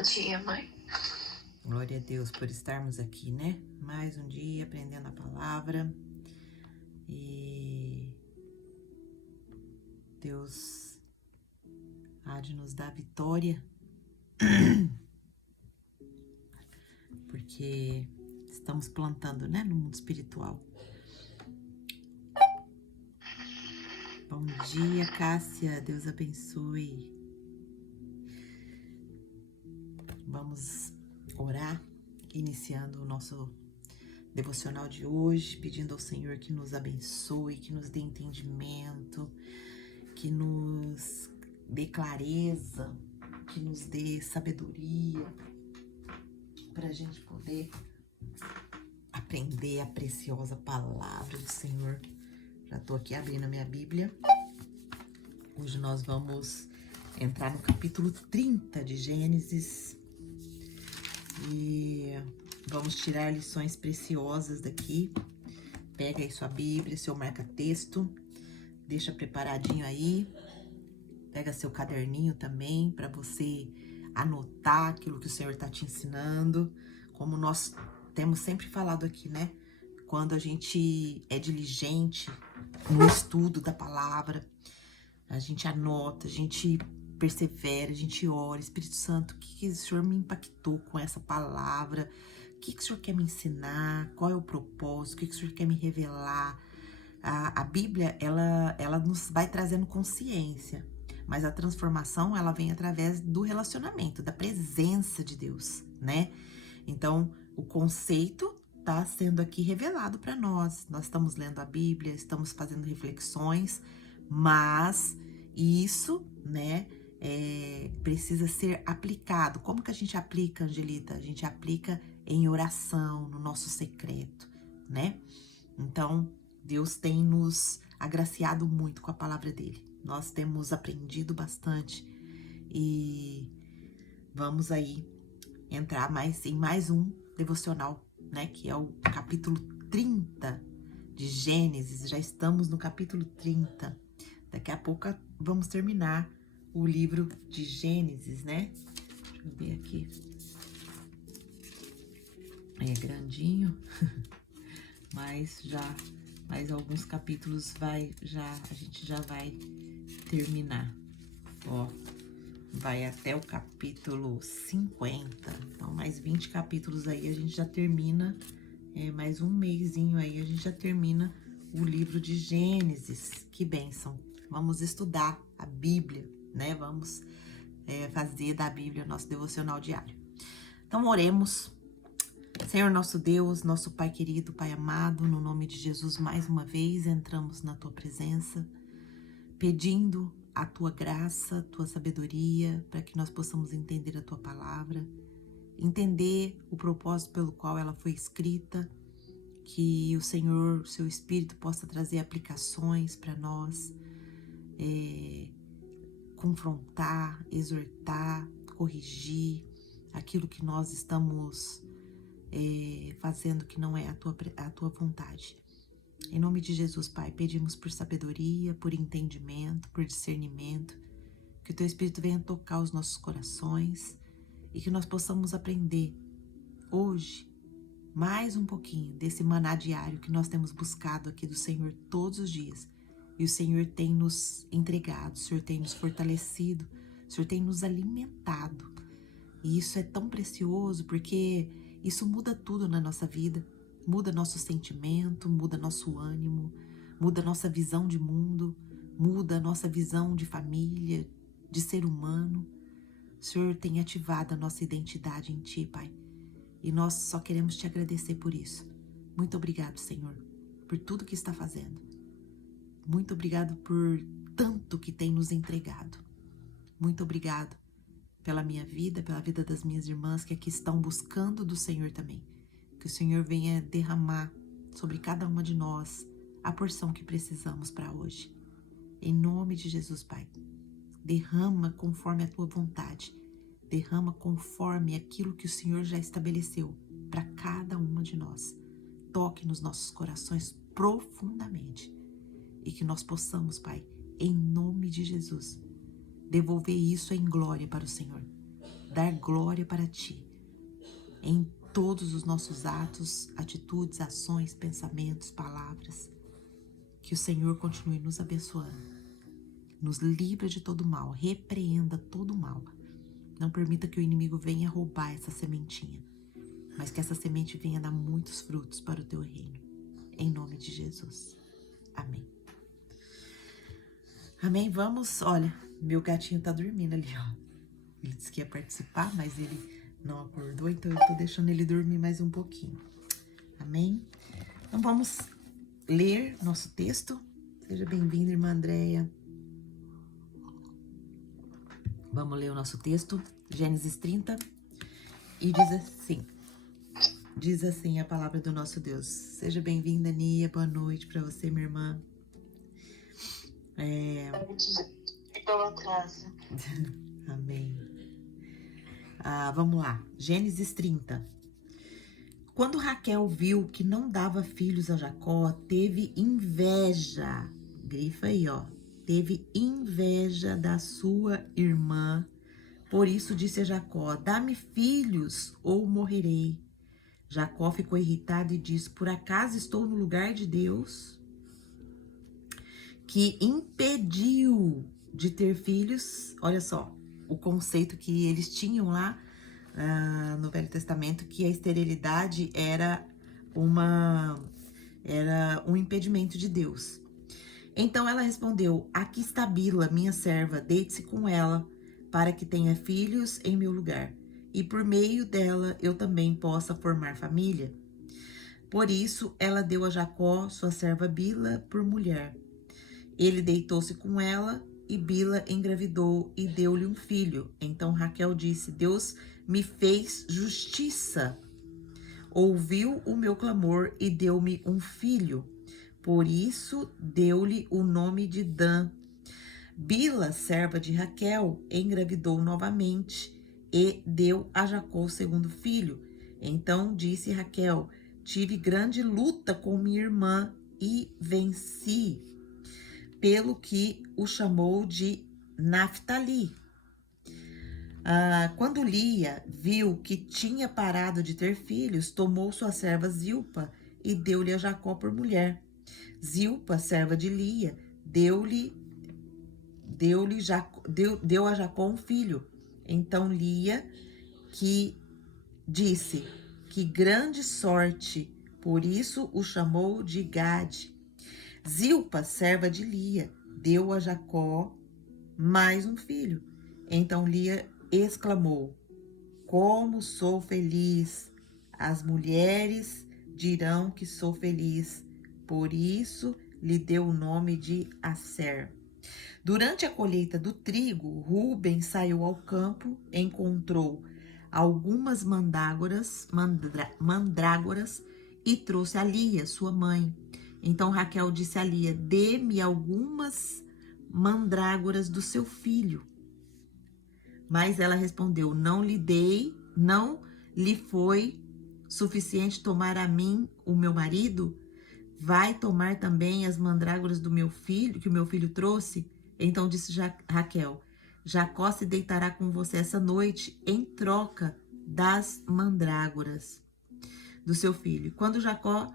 Bom dia, mãe. Glória a Deus por estarmos aqui, né? Mais um dia aprendendo a palavra. E Deus há de nos dar vitória, porque estamos plantando, né, no mundo espiritual. Bom dia, Cássia. Deus abençoe. Vamos orar, iniciando o nosso devocional de hoje, pedindo ao Senhor que nos abençoe, que nos dê entendimento, que nos dê clareza, que nos dê sabedoria, para a gente poder aprender a preciosa palavra do Senhor. Já estou aqui abrindo a minha Bíblia. Hoje nós vamos entrar no capítulo 30 de Gênesis e vamos tirar lições preciosas daqui. Pega aí sua Bíblia, seu marca-texto, deixa preparadinho aí. Pega seu caderninho também para você anotar aquilo que o Senhor está te ensinando. Como nós temos sempre falado aqui, né? Quando a gente é diligente no estudo da palavra, a gente anota, a gente persevera, a gente ora. Espírito Santo, o que o Senhor me impactou com essa palavra? O que o Senhor quer me ensinar? Qual é o propósito? O que o Senhor quer me revelar? A Bíblia, ela nos vai trazendo consciência, mas a transformação, ela vem através do relacionamento, da presença de Deus, né? Então, o conceito está sendo aqui revelado para nós. Nós estamos lendo a Bíblia, estamos fazendo reflexões, mas isso, né, precisa ser aplicado. Como que a gente aplica, Angelita? A gente aplica em oração, no nosso secreto, né? Então, Deus tem nos agraciado muito com a palavra dele. Nós temos aprendido bastante e vamos aí entrar em mais um devocional, né? Que é o capítulo 30 de Gênesis. Já estamos no capítulo 30. Daqui a pouco vamos terminar o livro de Gênesis, né? Deixa eu ver aqui. É grandinho, mas já mais alguns capítulos a gente já vai terminar. Ó, vai até o capítulo 50. Então, mais 20 capítulos aí a gente já termina. Mais um mesinho aí a gente já termina o livro de Gênesis. Que bênção! Vamos estudar a Bíblia, né? Vamos fazer da Bíblia o nosso devocional diário. Então, oremos. Senhor nosso Deus, nosso Pai querido, Pai amado, no nome de Jesus, mais uma vez entramos na Tua presença, pedindo a Tua graça, a Tua sabedoria, para que nós possamos entender a Tua palavra, entender o propósito pelo qual ela foi escrita, que o Senhor, Seu Espírito, possa trazer aplicações para nós, confrontar, exortar, corrigir aquilo que nós estamos fazendo que não é a tua vontade. Em nome de Jesus, Pai, pedimos por sabedoria, por entendimento, por discernimento, que o Teu Espírito venha tocar os nossos corações e que nós possamos aprender hoje mais um pouquinho desse maná diário que nós temos buscado aqui do Senhor todos os dias. E o Senhor tem nos entregado, o Senhor tem nos fortalecido, o Senhor tem nos alimentado. E isso é tão precioso porque isso muda tudo na nossa vida, muda nosso sentimento, muda nosso ânimo, muda nossa visão de mundo, muda nossa visão de família, de ser humano. O Senhor tem ativado a nossa identidade em Ti, Pai, e nós só queremos Te agradecer por isso. Muito obrigado, Senhor, por tudo que está fazendo. Muito obrigado por tanto que tem nos entregado. Muito obrigado pela minha vida, pela vida das minhas irmãs que aqui estão buscando do Senhor também. Que o Senhor venha derramar sobre cada uma de nós a porção que precisamos para hoje. Em nome de Jesus, Pai, derrama conforme a Tua vontade. Derrama conforme aquilo que o Senhor já estabeleceu para cada uma de nós. Toque nos nossos corações profundamente e que nós possamos, Pai, em nome de Jesus, devolver isso em glória para o Senhor. dar glória para ti em todos os nossos atos, atitudes, ações, pensamentos, palavras. Que o Senhor continue nos abençoando, nos livra de todo mal, repreenda todo mal. Não permita que o inimigo venha roubar essa sementinha, mas que essa semente venha dar muitos frutos para o teu reino. Em nome de Jesus. Amém. Amém? Vamos, olha, meu gatinho tá dormindo ali, ó. Ele disse que ia participar, mas ele não acordou, então eu tô deixando ele dormir mais um pouquinho. Amém? Então vamos ler nosso texto. Seja bem-vinda, irmã Andréia. Vamos ler o nosso texto, Gênesis 30, e diz assim a palavra do nosso Deus. Seja bem-vinda, Nia, boa noite para você, minha irmã. Pela casa. Amém. Vamos lá, Gênesis 30. Quando Raquel viu que não dava filhos a Jacó, teve inveja, grifa aí, ó, teve inveja da sua irmã. Por isso disse a Jacó: dá-me filhos ou morrerei. Jacó ficou irritado e disse: por acaso estou no lugar de Deus, que impediu de ter filhos? Olha só, o conceito que eles tinham lá no Velho Testamento, que a esterilidade era um impedimento de Deus. Então ela respondeu: aqui está Bila, minha serva, deite-se com ela, para que tenha filhos em meu lugar, e por meio dela eu também possa formar família. Por isso ela deu a Jacó, sua serva Bila, por mulher. Ele deitou-se com ela, e Bila engravidou e deu-lhe um filho. Então Raquel disse: Deus me fez justiça, ouviu o meu clamor e deu-me um filho. Por isso deu-lhe o nome de Dan. Bila, serva de Raquel, engravidou novamente e deu a Jacó o segundo filho. Então disse Raquel: tive grande luta com minha irmã e venci, pelo que o chamou de Naftali. Quando Lia viu que tinha parado de ter filhos, tomou sua serva Zilpa e deu-lhe a Jacó por mulher. Zilpa, serva de Lia, deu a Jacó um filho. Então Lia que disse: que grande sorte, por isso o chamou de Gade. Zilpa, serva de Lia, deu a Jacó mais um filho. Então Lia exclamou: como sou feliz! As mulheres dirão que sou feliz. Por isso lhe deu o nome de Asser. Durante a colheita do trigo, Rúben saiu ao campo, encontrou algumas mandrágoras e trouxe a Lia, sua mãe. Então Raquel disse a Lia: dê-me algumas mandrágoras do seu filho. Mas ela respondeu: não lhe dei, não lhe foi suficiente tomar a mim, o meu marido? Vai tomar também as mandrágoras do meu filho, que o meu filho trouxe? Então disse Raquel: Jacó se deitará com você essa noite em troca das mandrágoras do seu filho. Quando Jacó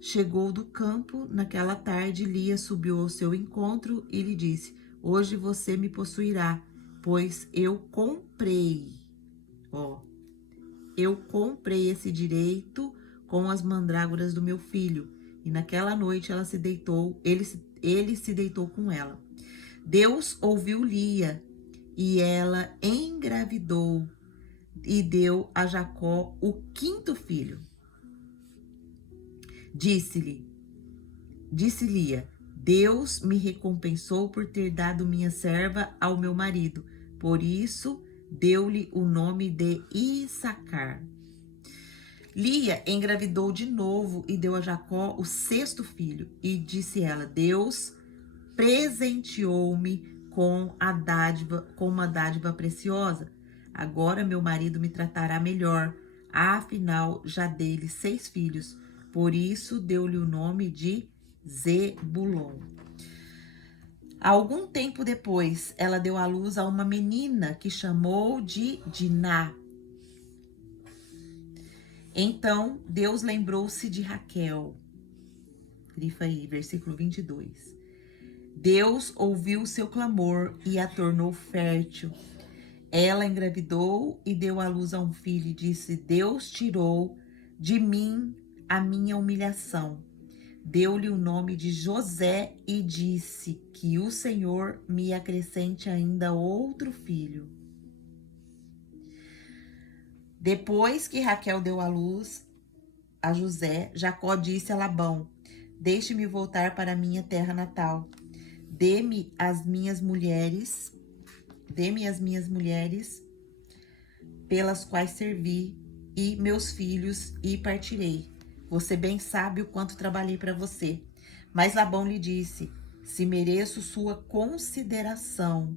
chegou do campo naquela tarde, Lia subiu ao seu encontro e lhe disse: hoje você me possuirá, pois eu comprei esse direito com as mandrágoras do meu filho. E naquela noite ela se deitou, ele se deitou com ela. Deus ouviu Lia, e ela engravidou e deu a Jacó o quinto filho. Disse Lia: Deus me recompensou por ter dado minha serva ao meu marido. Por isso deu-lhe o nome de Issacar. Lia engravidou de novo e deu a Jacó o sexto filho. E disse ela: Deus presenteou-me com uma dádiva preciosa. Agora meu marido me tratará melhor. Afinal, já dei-lhe 6 filhos. Por isso deu-lhe o nome de Zebulon. Algum tempo depois, ela deu à luz a uma menina que chamou de Diná. Então, Deus lembrou-se de Raquel. Grifa aí, versículo 22. Deus ouviu o seu clamor e a tornou fértil. Ela engravidou e deu à luz a um filho e disse: Deus tirou de mim a minha humilhação. Deu-lhe o nome de José e disse: que o Senhor me acrescente ainda outro filho. Depois que Raquel deu à luz a José, Jacó disse a Labão: Deixe-me voltar para minha terra natal. Dê-me as minhas mulheres pelas quais servi e meus filhos e partirei. Você bem sabe o quanto trabalhei para você. Mas Labão lhe disse: se mereço sua consideração,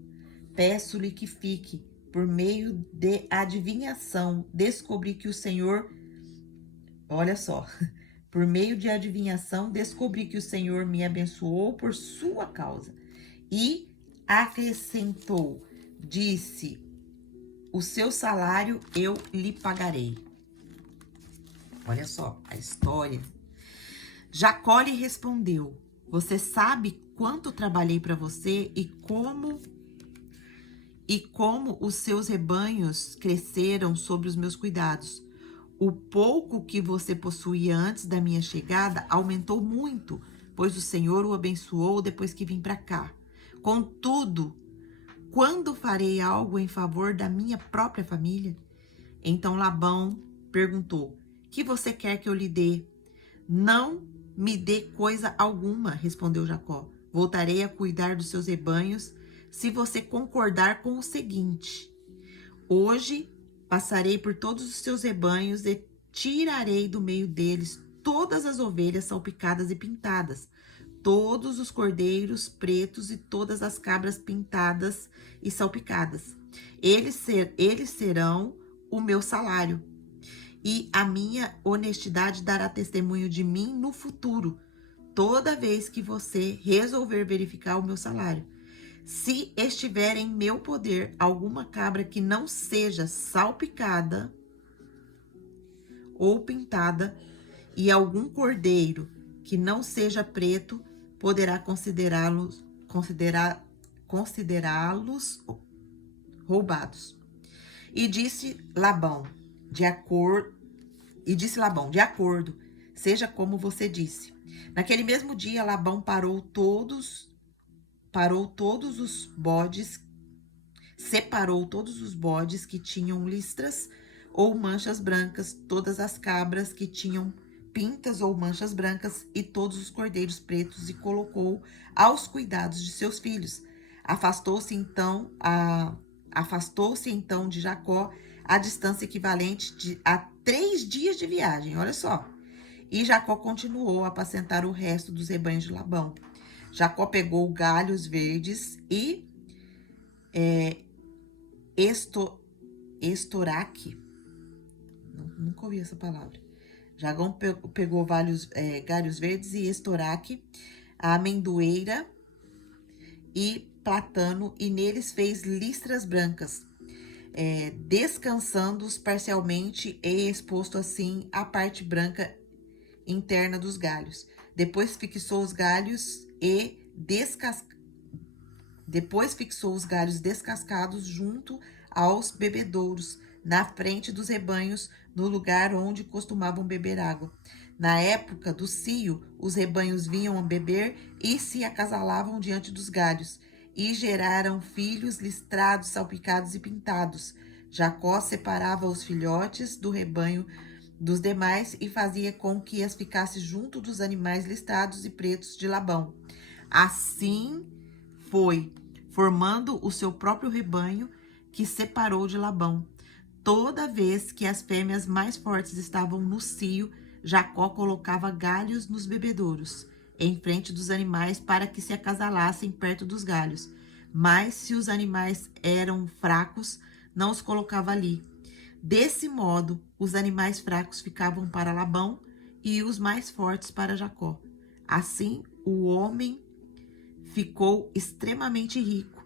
peço-lhe que fique. Por meio de adivinhação, descobri que o Senhor... Olha só. Por meio de adivinhação, descobri que o Senhor me abençoou por sua causa. E acrescentou, disse: o seu salário eu lhe pagarei. Olha só a história. Jacó lhe respondeu: você sabe quanto trabalhei para você e como os seus rebanhos cresceram sob os meus cuidados. O pouco que você possuía antes da minha chegada aumentou muito, pois o Senhor o abençoou depois que vim para cá. Contudo, quando farei algo em favor da minha própria família? Então Labão perguntou: que você quer que eu lhe dê? Não me dê coisa alguma, respondeu Jacó. Voltarei a cuidar dos seus rebanhos se você concordar com o seguinte: hoje passarei por todos os seus rebanhos e tirarei do meio deles todas as ovelhas salpicadas e pintadas, todos os cordeiros pretos e todas as cabras pintadas e salpicadas. Eles serão o meu salário. E a minha honestidade dará testemunho de mim no futuro, toda vez que você resolver verificar o meu salário. Se estiver em meu poder alguma cabra que não seja salpicada ou pintada, e algum cordeiro que não seja preto, poderá considerá-los roubados. E disse Labão, de acordo, seja como você disse. Naquele mesmo dia, Labão separou todos os bodes que tinham listras ou manchas brancas, todas as cabras que tinham pintas ou manchas brancas e todos os cordeiros pretos e colocou aos cuidados de seus filhos. Afastou-se então de Jacó a distância equivalente a 3 dias de viagem, olha só. E Jacó continuou a apacentar o resto dos rebanhos de Labão. Jacó pegou galhos verdes e estoraque. Nunca ouvi essa palavra. Jacó pegou galhos verdes e estoraque, a amendoeira e platano, e neles fez listras brancas, descansando-os parcialmente e exposto assim a parte branca interna dos galhos. Depois fixou os galhos descascados junto aos bebedouros, na frente dos rebanhos, no lugar onde costumavam beber água. Na época do cio, os rebanhos vinham a beber e se acasalavam diante dos galhos, e geraram filhos listrados, salpicados e pintados. Jacó separava os filhotes do rebanho dos demais e fazia com que as ficasse junto dos animais listrados e pretos de Labão. Assim foi, formando o seu próprio rebanho, que separou de Labão. Toda vez que as fêmeas mais fortes estavam no cio, Jacó colocava galhos nos bebedouros, em frente dos animais, para que se acasalassem perto dos galhos. Mas se os animais eram fracos, não os colocava ali. Desse modo, os animais fracos ficavam para Labão e os mais fortes para Jacó. Assim, o homem ficou extremamente rico,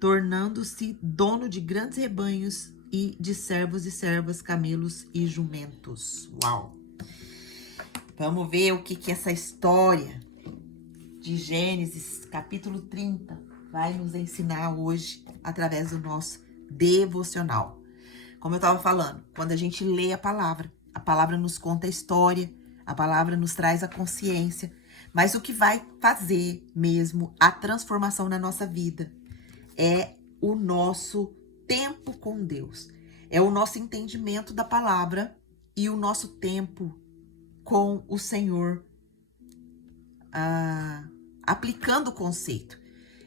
tornando-se dono de grandes rebanhos e de servos e servas, camelos e jumentos. Uau! Vamos ver o que essa história de Gênesis, capítulo 30, vai nos ensinar hoje através do nosso devocional. Como eu estava falando, quando a gente lê a palavra nos conta a história, a palavra nos traz a consciência, mas o que vai fazer mesmo a transformação na nossa vida é o nosso tempo com Deus, é o nosso entendimento da palavra e o nosso tempo com o Senhor, aplicando o conceito.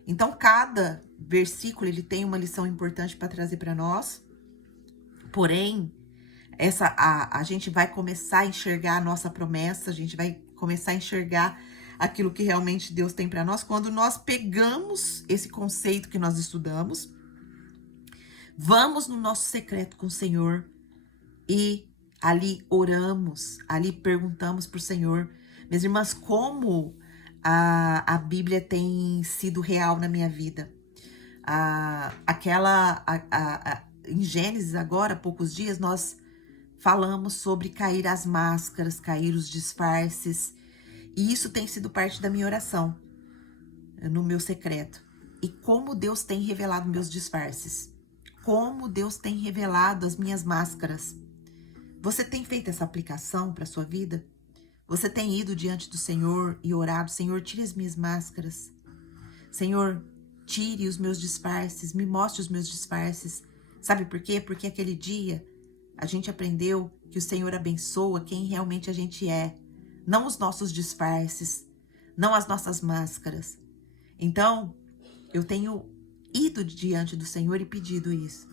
Então, cada versículo ele tem uma lição importante para trazer para nós. Porém, a gente vai começar a enxergar a nossa promessa, a gente vai começar a enxergar aquilo que realmente Deus tem para nós quando nós pegamos esse conceito que nós estudamos, vamos no nosso secreto com o Senhor e ali oramos, ali perguntamos para o Senhor. Minhas irmãs, como a Bíblia tem sido real na minha vida. Em Gênesis, agora, há poucos dias, nós falamos sobre cair as máscaras, cair os disfarces. E isso tem sido parte da minha oração, no meu secreto. E como Deus tem revelado meus disfarces. Como Deus tem revelado as minhas máscaras. Você tem feito essa aplicação para a sua vida? Você tem ido diante do Senhor e orado: Senhor, tire as minhas máscaras. Senhor, tire os meus disfarces, me mostre os meus disfarces. Sabe por quê? Porque aquele dia a gente aprendeu que o Senhor abençoa quem realmente a gente é, não os nossos disfarces, não as nossas máscaras. Então, eu tenho ido diante do Senhor e pedido isso.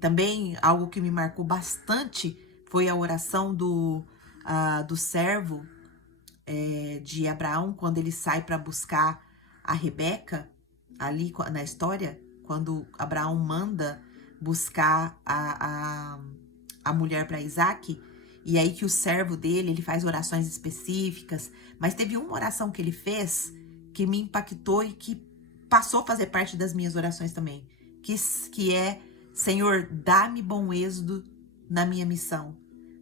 Também algo que me marcou bastante foi a oração do servo de Abraão, quando ele sai para buscar a Rebeca, ali na história, quando Abraão manda buscar a mulher para Isaac, e aí que o servo dele, ele faz orações específicas, mas teve uma oração que ele fez que me impactou e que passou a fazer parte das minhas orações também, que é: Senhor, dá-me bom êxodo na minha missão,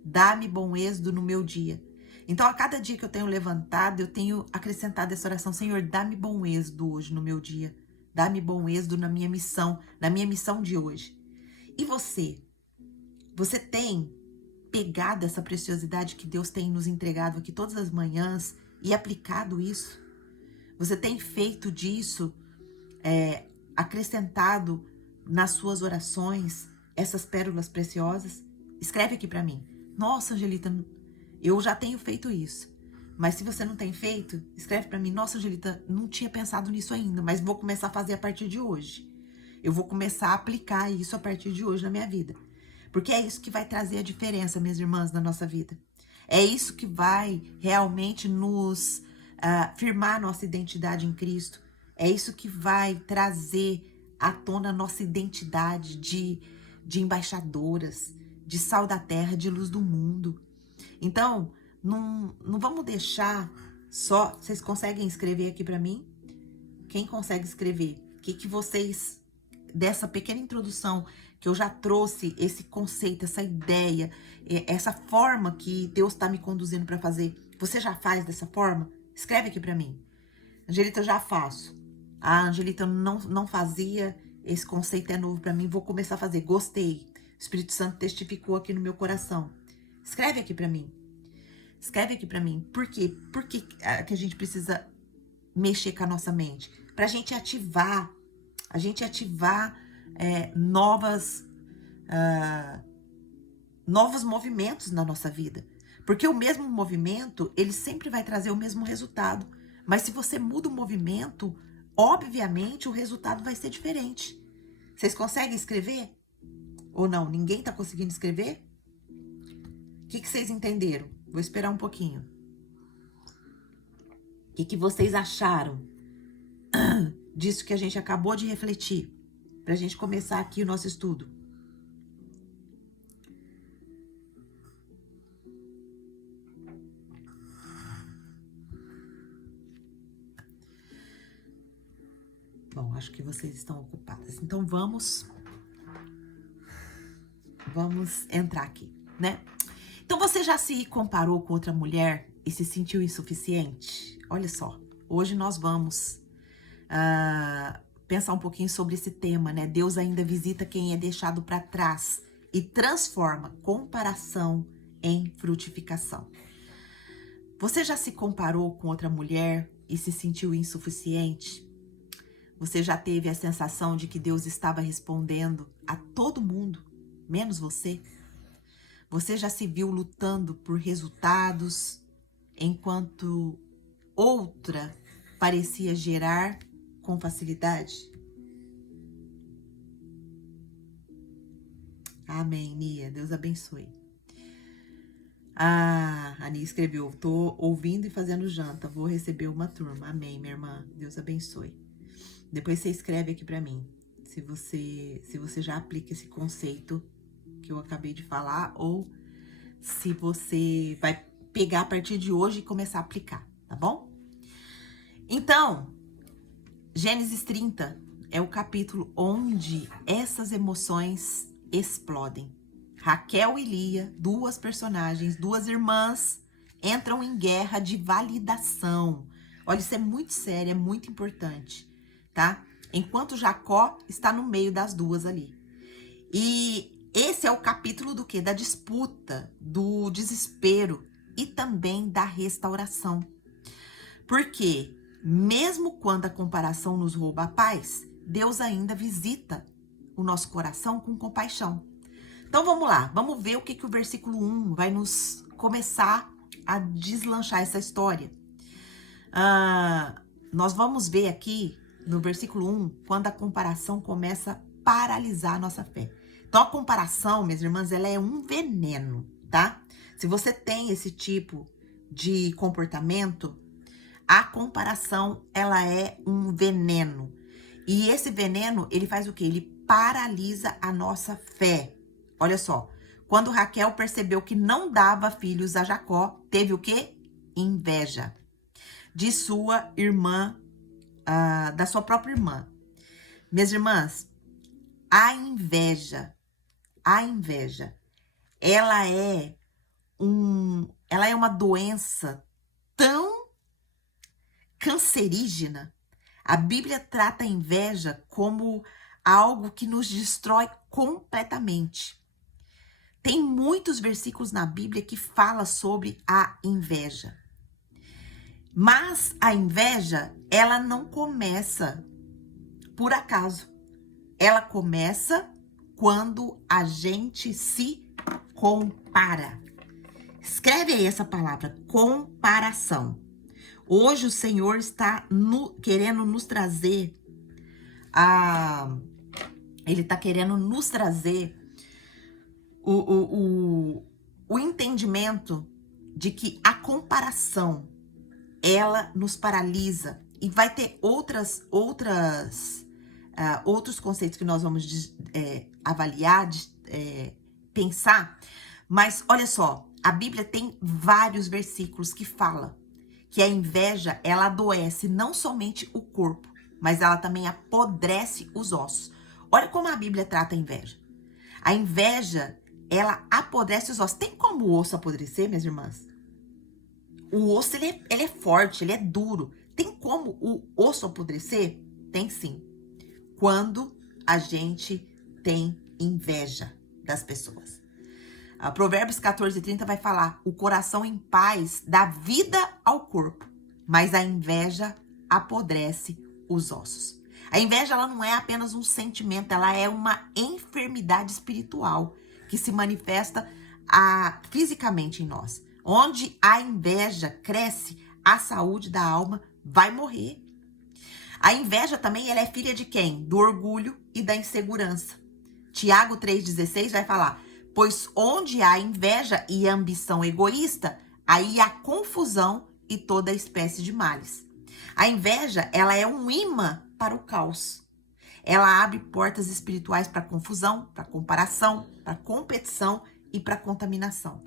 dá-me bom êxodo no meu dia. Então, a cada dia que eu tenho levantado, eu tenho acrescentado essa oração: Senhor, dá-me bom êxodo hoje no meu dia, dá-me bom êxodo na minha missão de hoje. E você tem pegado essa preciosidade que Deus tem nos entregado aqui todas as manhãs e aplicado isso? Você tem feito disso, acrescentado nas suas orações essas pérolas preciosas? Escreve aqui para mim. Nossa, Angelita, eu já tenho feito isso. Mas se você não tem feito, escreve para mim: nossa, Angelita, não tinha pensado nisso ainda, mas vou começar a fazer a partir de hoje. Eu vou começar a aplicar isso a partir de hoje na minha vida. Porque é isso que vai trazer a diferença, minhas irmãs, na nossa vida. É isso que vai realmente nos firmar a nossa identidade em Cristo. É isso que vai trazer à tona a nossa identidade de embaixadoras, de sal da terra, de luz do mundo. Então, não vamos deixar só... Vocês conseguem escrever aqui para mim? Quem consegue escrever? O que vocês... Dessa pequena introdução que eu já trouxe, esse conceito, essa ideia, essa forma que Deus está me conduzindo para fazer, você já faz dessa forma? Escreve aqui para mim. Angelita, eu já faço. Ah, Angelita, eu não fazia, esse conceito é novo para mim, vou começar a fazer. Gostei. O Espírito Santo testificou aqui no meu coração. Escreve aqui para mim. Escreve aqui para mim. Por quê? Por que a gente precisa mexer com a nossa mente? Para a gente ativar novos movimentos na nossa vida. Porque o mesmo movimento, ele sempre vai trazer o mesmo resultado. Mas se você muda o movimento, obviamente o resultado vai ser diferente. Vocês conseguem escrever? Ou não? Ninguém está conseguindo escrever? O que vocês entenderam? Vou esperar um pouquinho. O que vocês acharam disso que a gente acabou de refletir? Para a gente começar aqui o nosso estudo. bom, acho que vocês estão ocupadas. Então vamos entrar aqui, né? Então você já se comparou com outra mulher e se sentiu insuficiente? Olha só, hoje nós vamos pensar um pouquinho sobre esse tema, né? Deus ainda visita quem é deixado para trás e transforma comparação em frutificação. Você já se comparou com outra mulher e se sentiu insuficiente? Você já teve a sensação de que Deus estava respondendo a todo mundo, menos você? Você já se viu lutando por resultados, enquanto outra parecia gerar com facilidade? Amém, Nia. Deus abençoe. A Nia escreveu, tô ouvindo e fazendo janta, vou receber uma turma. Amém, minha irmã. Deus abençoe. Depois você escreve aqui pra mim, se você já aplica esse conceito que eu acabei de falar, ou se você vai pegar a partir de hoje e começar a aplicar, tá bom? Então, Gênesis 30 é o capítulo onde essas emoções explodem. Raquel e Lia, duas personagens, duas irmãs, entram em guerra de validação. Olha, isso é muito sério, é muito importante, tá? Enquanto Jacó está no meio das duas ali. E esse é o capítulo do quê? Da disputa, do desespero e também da restauração. Porque mesmo quando a comparação nos rouba a paz, Deus ainda visita o nosso coração com compaixão. Então vamos lá, vamos ver o que o versículo 1 vai nos começar a deslanchar essa história. Nós vamos ver aqui no versículo 1, quando a comparação começa a paralisar a nossa fé. Então a comparação, minhas irmãs, ela é um veneno, tá? Se você tem esse tipo de comportamento, a comparação, ela é um veneno. E esse veneno, ele faz o quê? Ele paralisa a nossa fé. Olha só, quando Raquel percebeu que não dava filhos a Jacó, teve o quê? Inveja de sua irmã, da sua própria irmã. Minhas irmãs, a inveja, ela é uma doença tão cancerígena. A Bíblia trata a inveja como algo que nos destrói completamente. Tem muitos versículos na Bíblia que falam sobre a inveja. Mas a inveja, ela não começa por acaso. Ela começa quando a gente se compara. Escreve aí essa palavra, comparação. Hoje o Senhor está querendo nos trazer Ele está querendo nos trazer o entendimento de que a comparação, ela nos paralisa. E vai ter outros conceitos que nós vamos avaliar, pensar. Mas olha só, a Bíblia tem vários versículos que falam que a inveja, ela adoece não somente o corpo, mas ela também apodrece os ossos. Olha como a Bíblia trata a inveja. A inveja, ela apodrece os ossos. Tem como o osso apodrecer, minhas irmãs? O osso, ele é forte, ele é duro. Tem como o osso apodrecer? Tem sim. Quando a gente tem inveja das pessoas. Provérbios 14:30 vai falar: o coração em paz dá vida ao corpo, mas a inveja apodrece os ossos. A inveja, ela não é apenas um sentimento, ela é uma enfermidade espiritual que se manifesta fisicamente em nós. Onde a inveja cresce, a saúde da alma vai morrer. A inveja também, ela é filha de quem? Do orgulho e da insegurança. Tiago 3,16 vai falar: pois onde há inveja e ambição egoísta, aí há confusão e toda espécie de males. A inveja, ela é um imã para o caos. Ela abre portas espirituais para confusão, para comparação, para competição e para contaminação.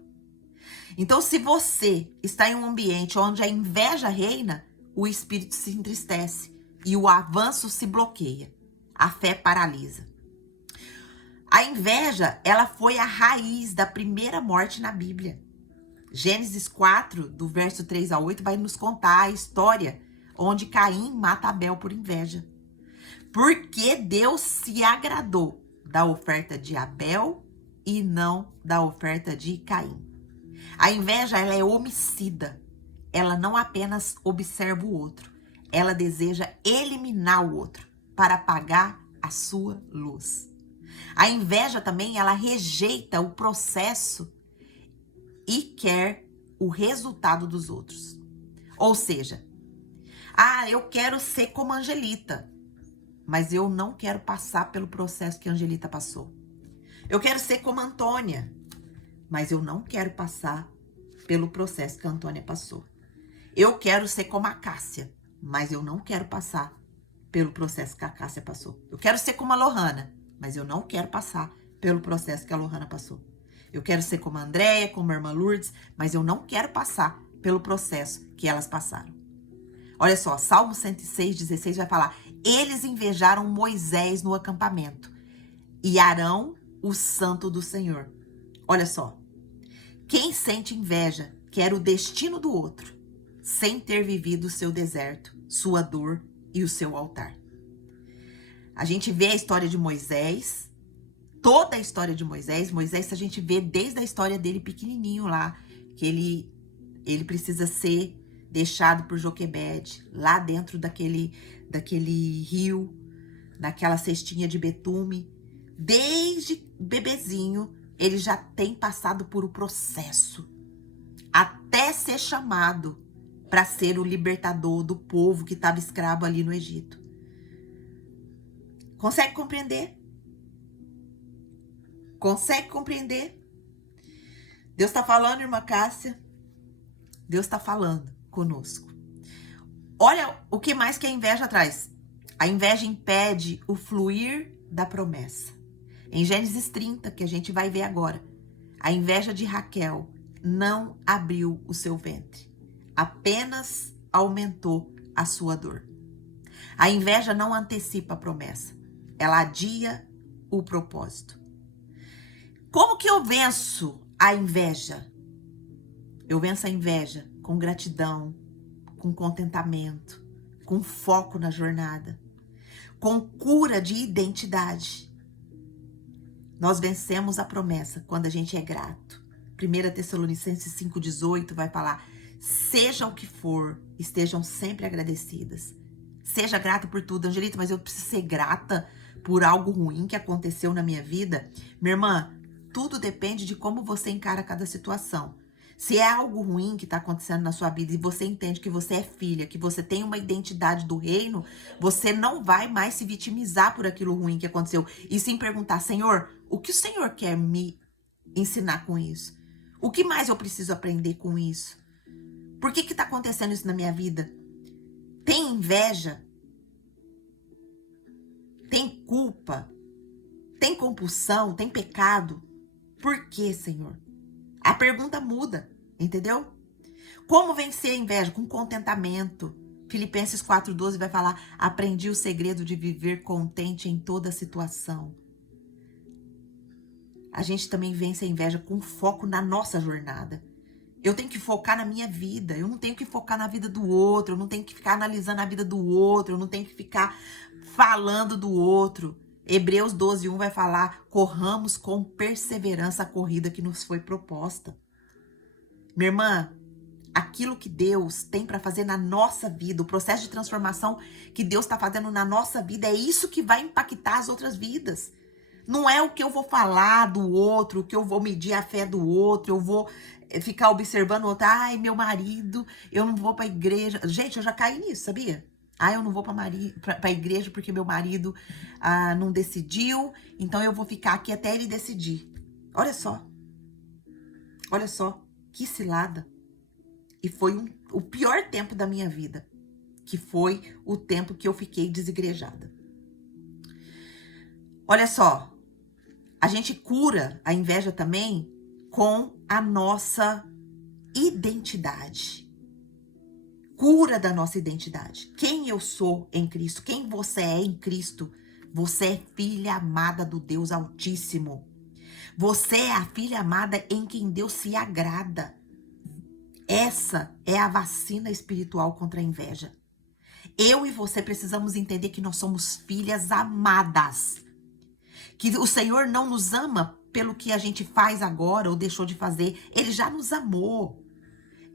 Então, se você está em um ambiente onde a inveja reina, o espírito se entristece, e o avanço se bloqueia. A fé paralisa. A inveja, ela foi a raiz da primeira morte na Bíblia. Gênesis 4, do verso 3 a 8, vai nos contar a história onde Caim mata Abel por inveja. Porque Deus se agradou da oferta de Abel e não da oferta de Caim. A inveja, ela é homicida. Ela não apenas observa o outro, ela deseja eliminar o outro para apagar a sua luz. A inveja também, ela rejeita o processo e quer o resultado dos outros. Ou seja, eu quero ser como a Angelita, mas eu não quero passar pelo processo que a Angelita passou. Eu quero ser como a Antônia, mas eu não quero passar pelo processo que a Antônia passou. Eu quero ser como a Cássia, mas eu não quero passar pelo processo que a Cássia passou. Eu quero ser como a Lohana, mas eu não quero passar pelo processo que a Lohana passou. Eu quero ser como a Andréia, como a irmã Lourdes, mas eu não quero passar pelo processo que elas passaram. Olha só, Salmo 106, 16 vai falar: eles invejaram Moisés no acampamento e Arão, o santo do Senhor. Olha só, quem sente inveja quer o destino do outro, sem ter vivido o seu deserto, sua dor e o seu altar. A gente vê a história de Moisés, toda a história de Moisés. Moisés, a gente vê desde a história dele pequenininho lá, que ele precisa ser deixado por Joquebede, lá dentro daquele rio, naquela cestinha de betume. Desde bebezinho, ele já tem passado por um processo, até ser chamado para ser o libertador do povo que estava escravo ali no Egito. Consegue compreender? Consegue compreender? Deus está falando, irmã Cássia. Deus está falando conosco. Olha o que mais que a inveja traz. A inveja impede o fluir da promessa. Em Gênesis 30, que a gente vai ver agora, a inveja de Raquel não abriu o seu ventre, apenas aumentou a sua dor. A inveja não antecipa a promessa, ela adia o propósito. Como que eu venço a inveja? Eu venço a inveja com gratidão, com contentamento, com foco na jornada, com cura de identidade. Nós vencemos a promessa quando a gente é grato. 1 Tessalonicenses 5,18 vai falar: seja o que for, estejam sempre agradecidas. Seja grata por tudo. Angelita, mas eu preciso ser grata por algo ruim que aconteceu na minha vida? Minha irmã, tudo depende de como você encara cada situação. Se é algo ruim que está acontecendo na sua vida e você entende que você é filha, que você tem uma identidade do reino, você não vai mais se vitimizar por aquilo ruim que aconteceu. E sim perguntar: Senhor, o que o Senhor quer me ensinar com isso? O que mais eu preciso aprender com isso? Por que está acontecendo isso na minha vida? Tem inveja? Tem culpa? Tem compulsão? Tem pecado? Por quê, Senhor? A pergunta muda, entendeu? Como vencer a inveja? Com contentamento. Filipenses 4,12 vai falar: aprendi o segredo de viver contente em toda situação. A gente também vence a inveja com foco na nossa jornada. Eu tenho que focar na minha vida, eu não tenho que focar na vida do outro, eu não tenho que ficar analisando a vida do outro, eu não tenho que ficar falando do outro. Hebreus 12:1 vai falar: corramos com perseverança a corrida que nos foi proposta. Minha irmã, aquilo que Deus tem para fazer na nossa vida, o processo de transformação que Deus está fazendo na nossa vida, é isso que vai impactar as outras vidas. Não é o que eu vou falar do outro, o que eu vou medir a fé do outro, eu vou ficar observando o outro. Ai, meu marido, eu não vou para a igreja. Gente, eu já caí nisso, sabia? Eu não vou para a igreja porque meu marido não decidiu, então eu vou ficar aqui até ele decidir. Olha só, que cilada. E foi o pior tempo da minha vida, que foi o tempo que eu fiquei desigrejada. Olha só, a gente cura a inveja também com a nossa identidade. cura da nossa identidade. Quem eu sou em Cristo, quem você é em Cristo. Você é filha amada do Deus Altíssimo. Você é a filha amada em quem Deus se agrada. Essa é a vacina espiritual contra a inveja. Eu e você precisamos entender que nós somos filhas amadas. Que o Senhor não nos ama pelo que a gente faz agora ou deixou de fazer. Ele já nos amou.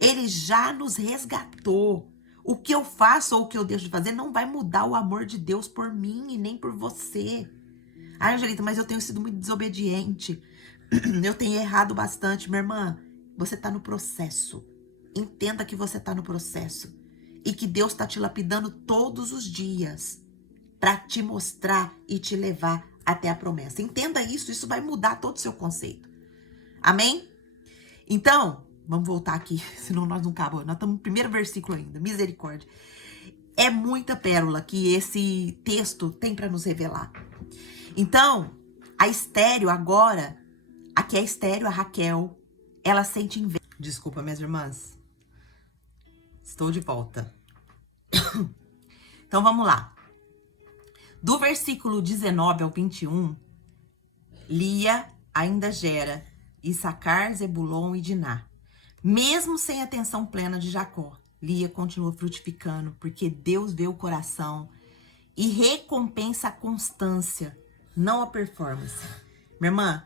Ele já nos resgatou. O que eu faço ou o que eu deixo de fazer não vai mudar o amor de Deus por mim e nem por você. Ai, Angelita, mas eu tenho sido muito desobediente. Eu tenho errado bastante. Minha irmã, você está no processo. Entenda que você está no processo. E que Deus está te lapidando todos os dias para te mostrar e te levar até a promessa. Entenda isso, isso vai mudar todo o seu conceito. Amém? Então, vamos voltar aqui, senão nós não acabamos. Nós estamos no primeiro versículo ainda, misericórdia. É muita pérola que esse texto tem para nos revelar. Então, a Estéreo agora, aqui é a Estéreo, a Raquel, ela sente inveja. Desculpa, minhas irmãs. Estou de volta. Então, vamos lá. Do versículo 19 ao 21, Lia ainda gera Issacar, Zebulon e Diná. Mesmo sem a atenção plena de Jacó, Lia continua frutificando, porque Deus vê o coração e recompensa a constância, não a performance. Minha irmã,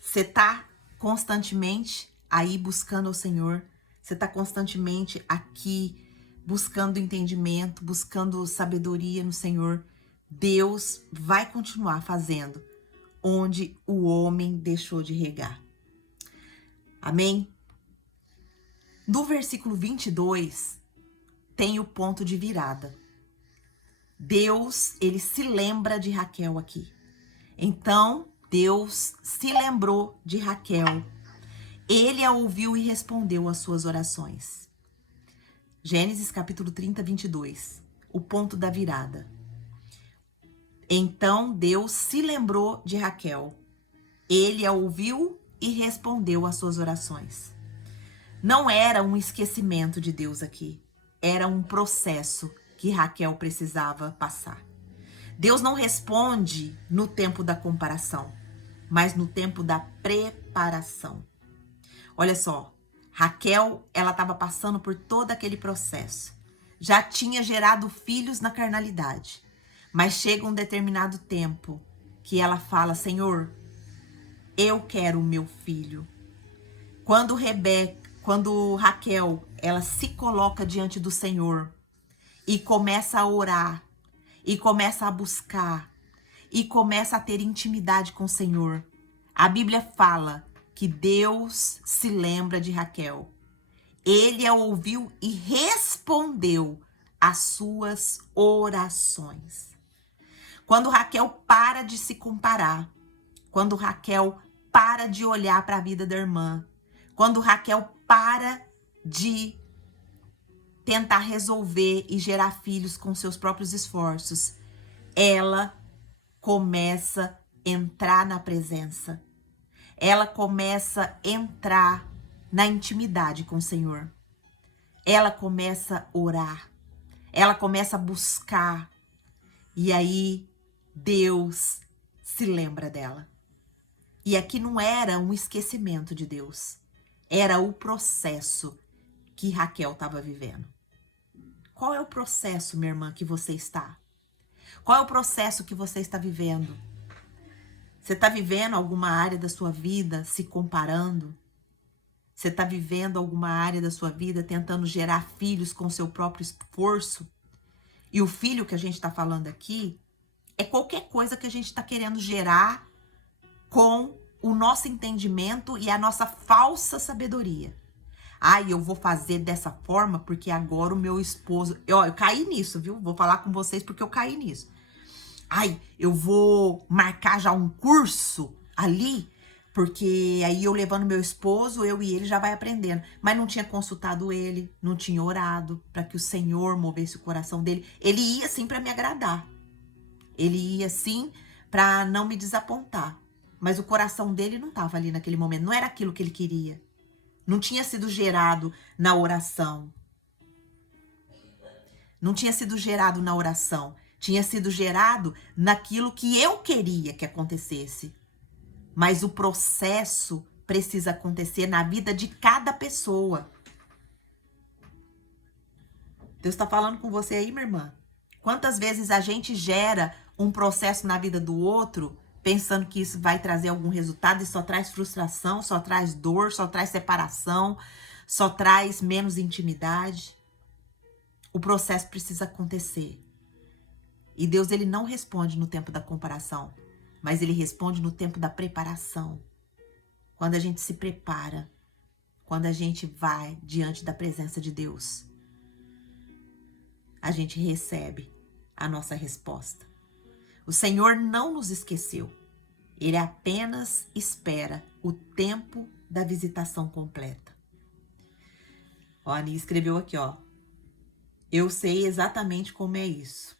você tá constantemente aí buscando o Senhor, você tá constantemente aqui buscando entendimento, buscando sabedoria no Senhor. Deus vai continuar fazendo onde o homem deixou de regar. Amém? No versículo 22, tem o ponto de virada. Deus, ele se lembra de Raquel aqui. Então, Deus se lembrou de Raquel. Ele a ouviu e respondeu às suas orações. Gênesis capítulo 30, 22. O ponto da virada. Então, Deus se lembrou de Raquel. Ele a ouviu e respondeu às suas orações. Não era um esquecimento de Deus aqui. Era um processo que Raquel precisava passar. Deus não responde no tempo da comparação, mas no tempo da preparação. Olha só, Raquel, ela estava passando por todo aquele processo. Já tinha gerado filhos na carnalidade. Mas chega um determinado tempo que ela fala, Senhor, eu quero o meu filho. Quando Raquel, ela se coloca diante do Senhor e começa a orar, e começa a buscar, e começa a ter intimidade com o Senhor, a Bíblia fala que Deus se lembra de Raquel. Ele a ouviu e respondeu às suas orações. Quando Raquel para de se comparar, quando Raquel para de olhar para a vida da irmã, quando Raquel para de tentar resolver e gerar filhos com seus próprios esforços, ela começa a entrar na presença. Ela começa a entrar na intimidade com o Senhor. Ela começa a orar. Ela começa a buscar. E aí, Deus se lembra dela. E aqui não era um esquecimento de Deus. Era o processo que Raquel estava vivendo. Qual é o processo, minha irmã, que você está? Qual é o processo que você está vivendo? Você está vivendo alguma área da sua vida se comparando? Você está vivendo alguma área da sua vida tentando gerar filhos com seu próprio esforço? E o filho que a gente está falando aqui é qualquer coisa que a gente está querendo gerar com o nosso entendimento e a nossa falsa sabedoria. Ai, eu vou fazer dessa forma porque agora o meu esposo... Eu caí nisso, viu? Vou falar com vocês porque eu caí nisso. Ai, eu vou marcar já um curso ali, porque aí eu levando meu esposo, eu e ele já vai aprendendo. Mas não tinha consultado ele, não tinha orado para que o Senhor movesse o coração dele. Ele ia sim para me agradar. Ele ia sim para não me desapontar. Mas o coração dele não estava ali naquele momento, não era aquilo que ele queria. Não tinha sido gerado na oração. Não tinha sido gerado na oração. Tinha sido gerado naquilo que eu queria que acontecesse. Mas o processo precisa acontecer na vida de cada pessoa. Deus está falando com você aí, minha irmã? Quantas vezes a gente gera um processo na vida do outro, pensando que isso vai trazer algum resultado e só traz frustração, só traz dor, só traz separação, só traz menos intimidade? O processo precisa acontecer. E Deus, ele não responde no tempo da comparação, mas ele responde no tempo da preparação. Quando a gente se prepara, quando a gente vai diante da presença de Deus, a gente recebe a nossa resposta. O Senhor não nos esqueceu. Ele apenas espera o tempo da visitação completa. Ó, a Ani escreveu aqui, ó. Eu sei exatamente como é isso.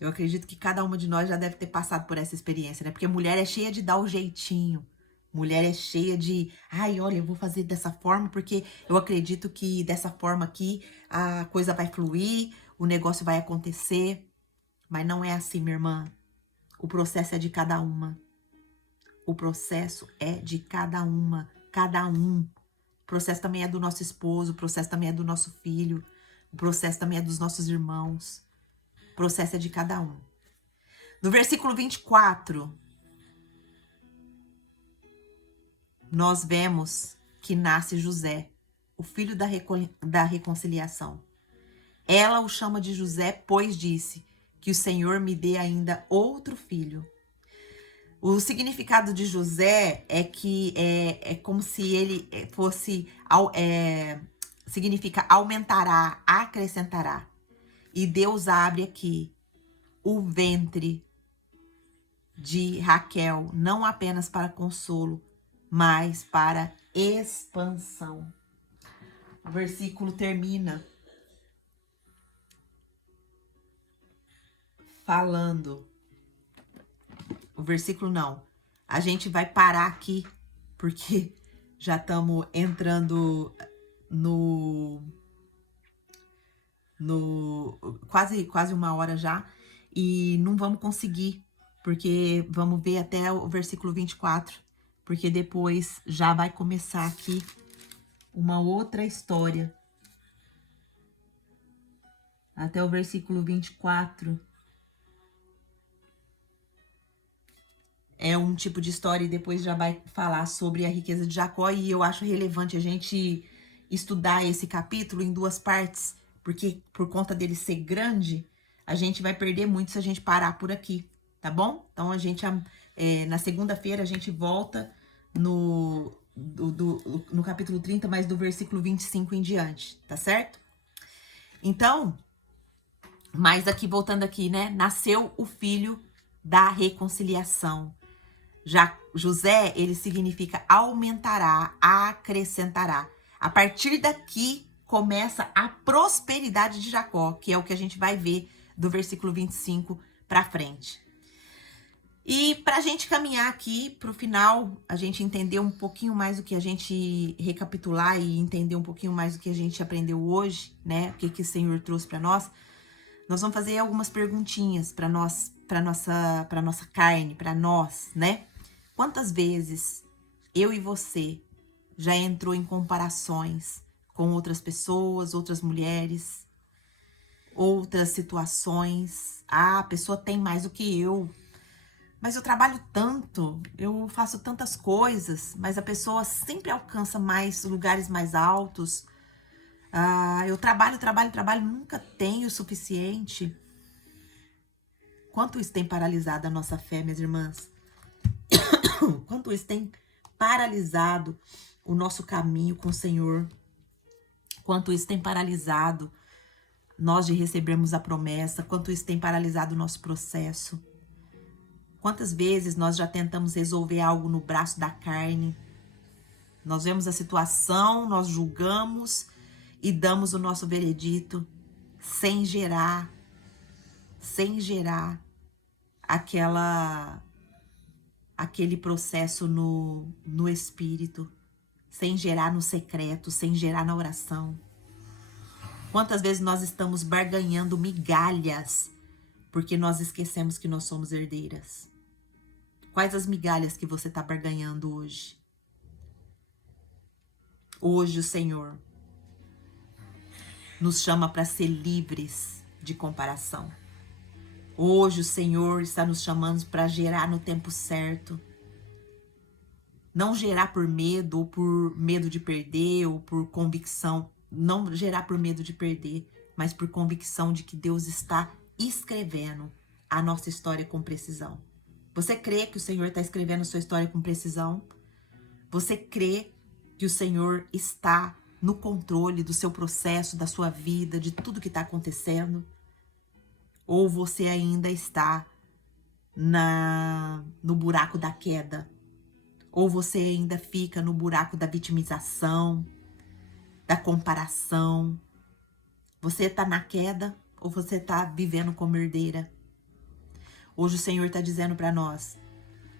Eu acredito que cada uma de nós já deve ter passado por essa experiência, né? Porque mulher é cheia de dar o jeitinho. Mulher é cheia de, ai, olha, eu vou fazer dessa forma porque eu acredito que dessa forma aqui a coisa vai fluir, o negócio vai acontecer. Mas não é assim, minha irmã. O processo é de cada uma. O processo é de cada uma, cada um. O processo também é do nosso esposo, o processo também é do nosso filho, o processo também é dos nossos irmãos. O processo é de cada um. No versículo 24, nós vemos que nasce José, o filho da reconciliação. Ela o chama de José, pois disse que o Senhor me dê ainda outro filho. O significado de José é que é como se ele fosse, significa aumentará, acrescentará. E Deus abre aqui o ventre de Raquel, não apenas para consolo, mas para expansão. O versículo termina falando. O versículo não. A gente vai parar aqui, porque já estamos entrando no quase uma hora já, e não vamos conseguir, porque vamos ver até o versículo 24, porque depois já vai começar aqui uma outra história. Até o versículo 24 é um tipo de história e depois já vai falar sobre a riqueza de Jacó, e eu acho relevante a gente estudar esse capítulo em duas partes, porque por conta dele ser grande, a gente vai perder muito se a gente parar por aqui, tá bom? Então a gente, na segunda-feira, a gente volta no capítulo 30, mas do versículo 25 em diante, tá certo? Então, mas aqui, voltando aqui, né? Nasceu o filho da reconciliação. Já José, ele significa aumentará, acrescentará. A partir daqui começa a prosperidade de Jacó, que é o que a gente vai ver do versículo 25 para frente. E para a gente caminhar aqui para o final, a gente entender um pouquinho mais o que a gente recapitular e entender um pouquinho mais o que a gente aprendeu hoje, né? O que o Senhor trouxe para nós. Nós vamos fazer algumas perguntinhas para nós, para nossa carne, para nós, né? Quantas vezes eu e você já entrou em comparações com outras pessoas, outras mulheres, outras situações? Ah, a pessoa tem mais do que eu, mas eu trabalho tanto, eu faço tantas coisas, mas a pessoa sempre alcança mais lugares mais altos. Ah, eu trabalho, nunca tenho o suficiente. Quanto isso tem paralisado a nossa fé, minhas irmãs? Quanto isso tem paralisado o nosso caminho com o Senhor? Quanto isso tem paralisado nós de recebermos a promessa? Quanto isso tem paralisado o nosso processo? Quantas vezes nós já tentamos resolver algo no braço da carne? Nós vemos a situação, nós julgamos e damos o nosso veredito sem gerar aquele processo no espírito, sem gerar no secreto, sem gerar na oração. Quantas vezes nós estamos barganhando migalhas porque nós esquecemos que nós somos herdeiras? Quais as migalhas que você está barganhando hoje? Hoje o Senhor nos chama para ser livres de comparação. Hoje o Senhor está nos chamando para gerar no tempo certo. Não gerar por medo, ou por medo de perder, ou por convicção. Não gerar por medo de perder, mas por convicção de que Deus está escrevendo a nossa história com precisão. Você crê que o Senhor está escrevendo a sua história com precisão? Você crê que o Senhor está no controle do seu processo, da sua vida, de tudo que está acontecendo? Ou você ainda está no buraco da queda? Ou você ainda fica no buraco da vitimização, da comparação? Você está na queda ou você está vivendo como herdeira? Hoje o Senhor está dizendo para nós: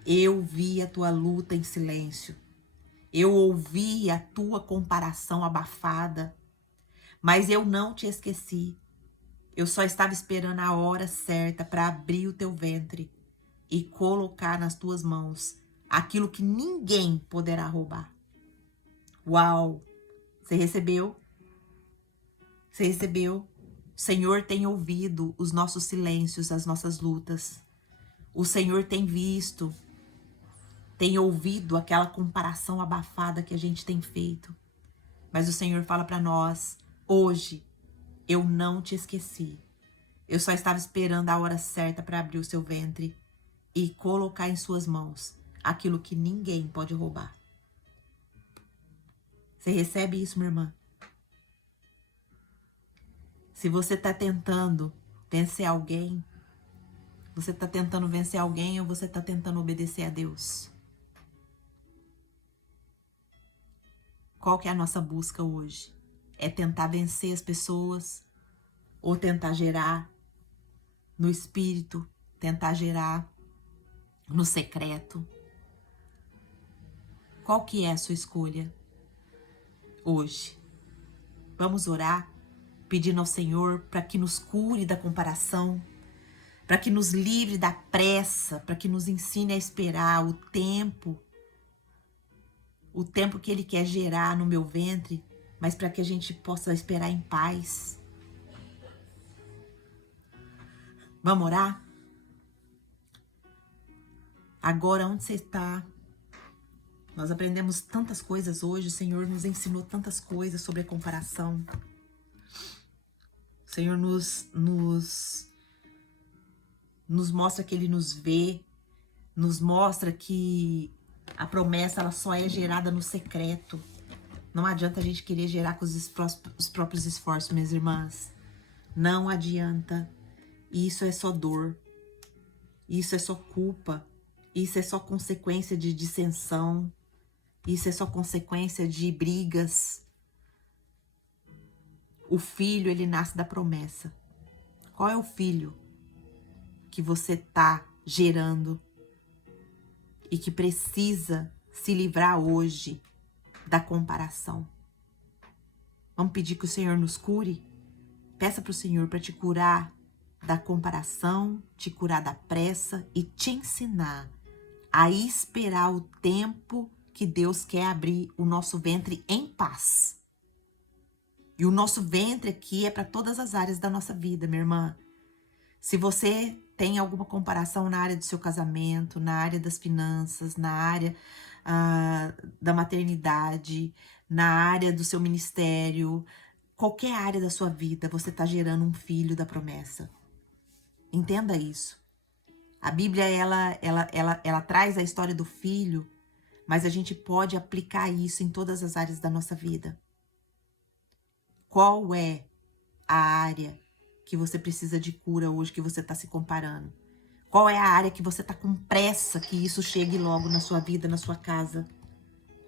eu vi a tua luta em silêncio. Eu ouvi a tua comparação abafada, mas eu não te esqueci. Eu só estava esperando a hora certa para abrir o teu ventre e colocar nas tuas mãos aquilo que ninguém poderá roubar. Uau! Você recebeu? Você recebeu? O Senhor tem ouvido os nossos silêncios, as nossas lutas. O Senhor tem visto, tem ouvido aquela comparação abafada que a gente tem feito. Mas o Senhor fala para nós: hoje eu não te esqueci. Eu só estava esperando a hora certa para abrir o seu ventre e colocar em suas mãos aquilo que ninguém pode roubar. Você recebe isso, minha irmã? Se você está tentando vencer alguém, você está tentando vencer alguém ou você está tentando obedecer a Deus? Qual que é a nossa busca hoje? É tentar vencer as pessoas ou tentar gerar no espírito, tentar gerar no secreto? Qual que é a sua escolha hoje? Vamos orar, pedindo ao Senhor para que nos cure da comparação, para que nos livre da pressa, para que nos ensine a esperar o tempo que Ele quer gerar no meu ventre, mas para que a gente possa esperar em paz. Vamos orar? Agora, onde você está? Nós aprendemos tantas coisas hoje, o Senhor nos ensinou tantas coisas sobre a comparação. O Senhor nos mostra que Ele nos vê, nos mostra que a promessa ela só é gerada no secreto. Não adianta a gente querer gerar com os próprios esforços, minhas irmãs. Não adianta. Isso é só dor. Isso é só culpa. Isso é só consequência de dissensão. Isso é só consequência de brigas. O filho, ele nasce da promessa. Qual é o filho que você tá gerando e que precisa se livrar hoje da comparação? Vamos pedir que o Senhor nos cure? Peça para o Senhor para te curar da comparação, te curar da pressa e te ensinar a esperar o tempo que Deus quer abrir o nosso ventre em paz. E o nosso ventre aqui é para todas as áreas da nossa vida, minha irmã. Se você tem alguma comparação na área do seu casamento, na área das finanças, na área da maternidade, na área do seu ministério, qualquer área da sua vida, você está gerando um filho da promessa. Entenda isso. A Bíblia, ela traz a história do filho, mas a gente pode aplicar isso em todas as áreas da nossa vida. Qual é a área que você precisa de cura hoje, que você está se comparando? Qual é a área que você está com pressa que isso chegue logo na sua vida, na sua casa?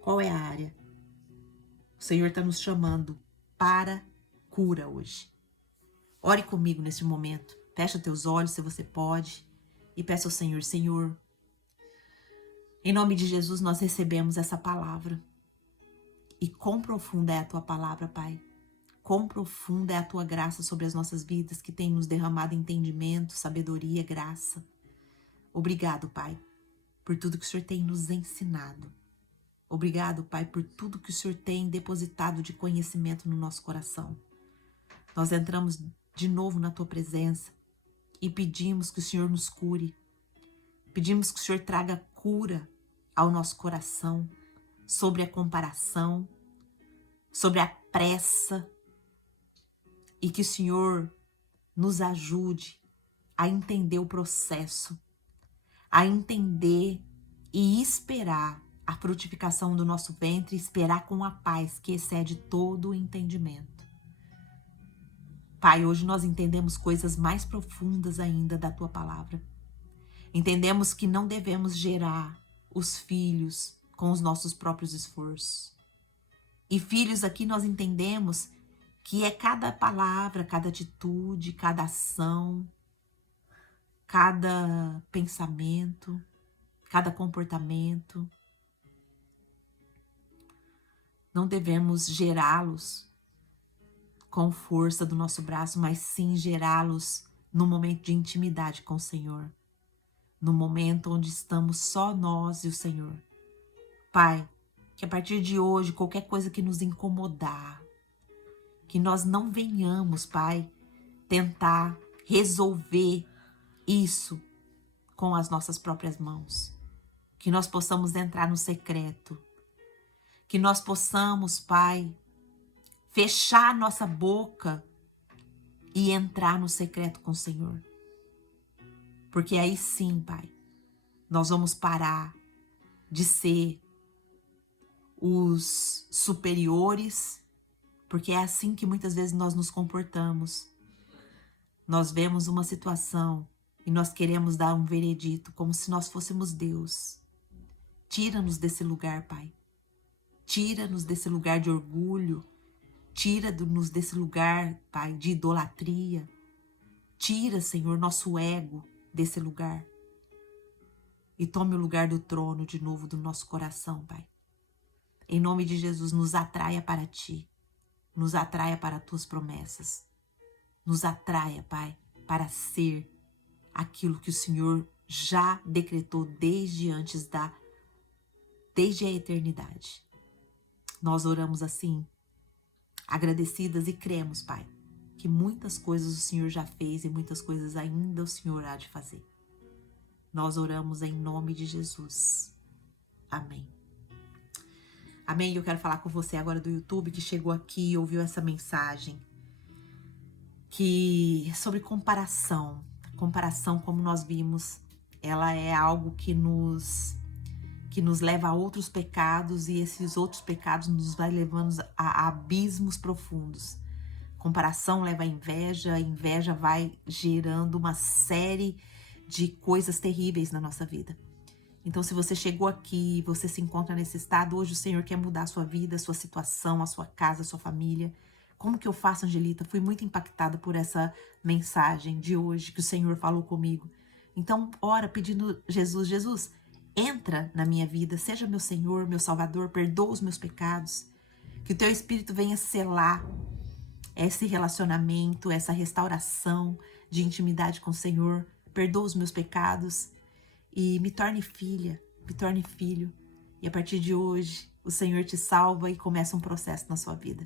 Qual é a área? O Senhor está nos chamando para cura hoje. Ore comigo nesse momento. Fecha teus olhos, se você pode, e peça ao Senhor: Senhor, em nome de Jesus nós recebemos essa palavra. E quão profunda é a tua palavra, Pai. quão profunda é a tua graça sobre as nossas vidas, que tem nos derramado entendimento, sabedoria, graça. Obrigado, Pai, por tudo que o Senhor tem nos ensinado. Obrigado, Pai, por tudo que o Senhor tem depositado de conhecimento no nosso coração. Nós entramos de novo na tua presença e pedimos que o Senhor nos cure. Pedimos que o Senhor traga cura ao nosso coração sobre a comparação, sobre a pressa, e que o Senhor nos ajude a entender o processo, a entender e esperar a frutificação do nosso ventre, esperar com a paz que excede todo o entendimento. Pai, hoje nós entendemos coisas mais profundas ainda da tua palavra. Entendemos que não devemos gerar os filhos com os nossos próprios esforços. E filhos aqui nós entendemos que é cada palavra, cada atitude, cada ação, cada pensamento, cada comportamento. Não devemos gerá-los com força do nosso braço, mas sim gerá-los no momento de intimidade com o Senhor. No momento onde estamos só nós e o Senhor. Pai, que a partir de hoje, qualquer coisa que nos incomodar, que nós não venhamos, Pai, tentar resolver isso com as nossas próprias mãos. Que nós possamos entrar no secreto. Que nós possamos, Pai, fechar nossa boca e entrar no secreto com o Senhor. Porque aí sim, Pai, nós vamos parar de ser os superiores, porque é assim que muitas vezes nós nos comportamos. Nós vemos uma situação e nós queremos dar um veredito, como se nós fôssemos Deus. Tira-nos desse lugar, Pai. Tira-nos desse lugar de orgulho. Tira-nos desse lugar, Pai, de idolatria. Tira, Senhor, nosso ego desse lugar. E tome o lugar do trono de novo do nosso coração, Pai. Em nome de Jesus, nos atraia para Ti. Nos atraia para as Tuas promessas. Nos atraia, Pai, para ser aquilo que o Senhor já decretou desde a eternidade. Nós oramos assim, agradecidas, e cremos, Pai, que muitas coisas o Senhor já fez e muitas coisas ainda o Senhor há de fazer. Nós oramos em nome de Jesus. Amém. Amém. Eu quero falar com você agora do YouTube, que chegou aqui e ouviu essa mensagem, que sobre comparação. Comparação, como nós vimos, ela é algo que nos leva a outros pecados, e esses outros pecados nos vai levando a abismos profundos. Comparação leva a inveja vai gerando uma série de coisas terríveis na nossa vida. Então, se você chegou aqui, você se encontra nesse estado, hoje o Senhor quer mudar a sua vida, a sua situação, a sua casa, a sua família. Como que eu faço, Angelita? Fui muito impactada por essa mensagem de hoje que o Senhor falou comigo. Então, ora pedindo Jesus, entra na minha vida, seja meu Senhor, meu Salvador, perdoa os meus pecados. Que o Teu Espírito venha selar esse relacionamento, essa restauração de intimidade com o Senhor. Perdoa os meus pecados e me torne filha, me torne filho. E a partir de hoje, o Senhor te salva e começa um processo na sua vida.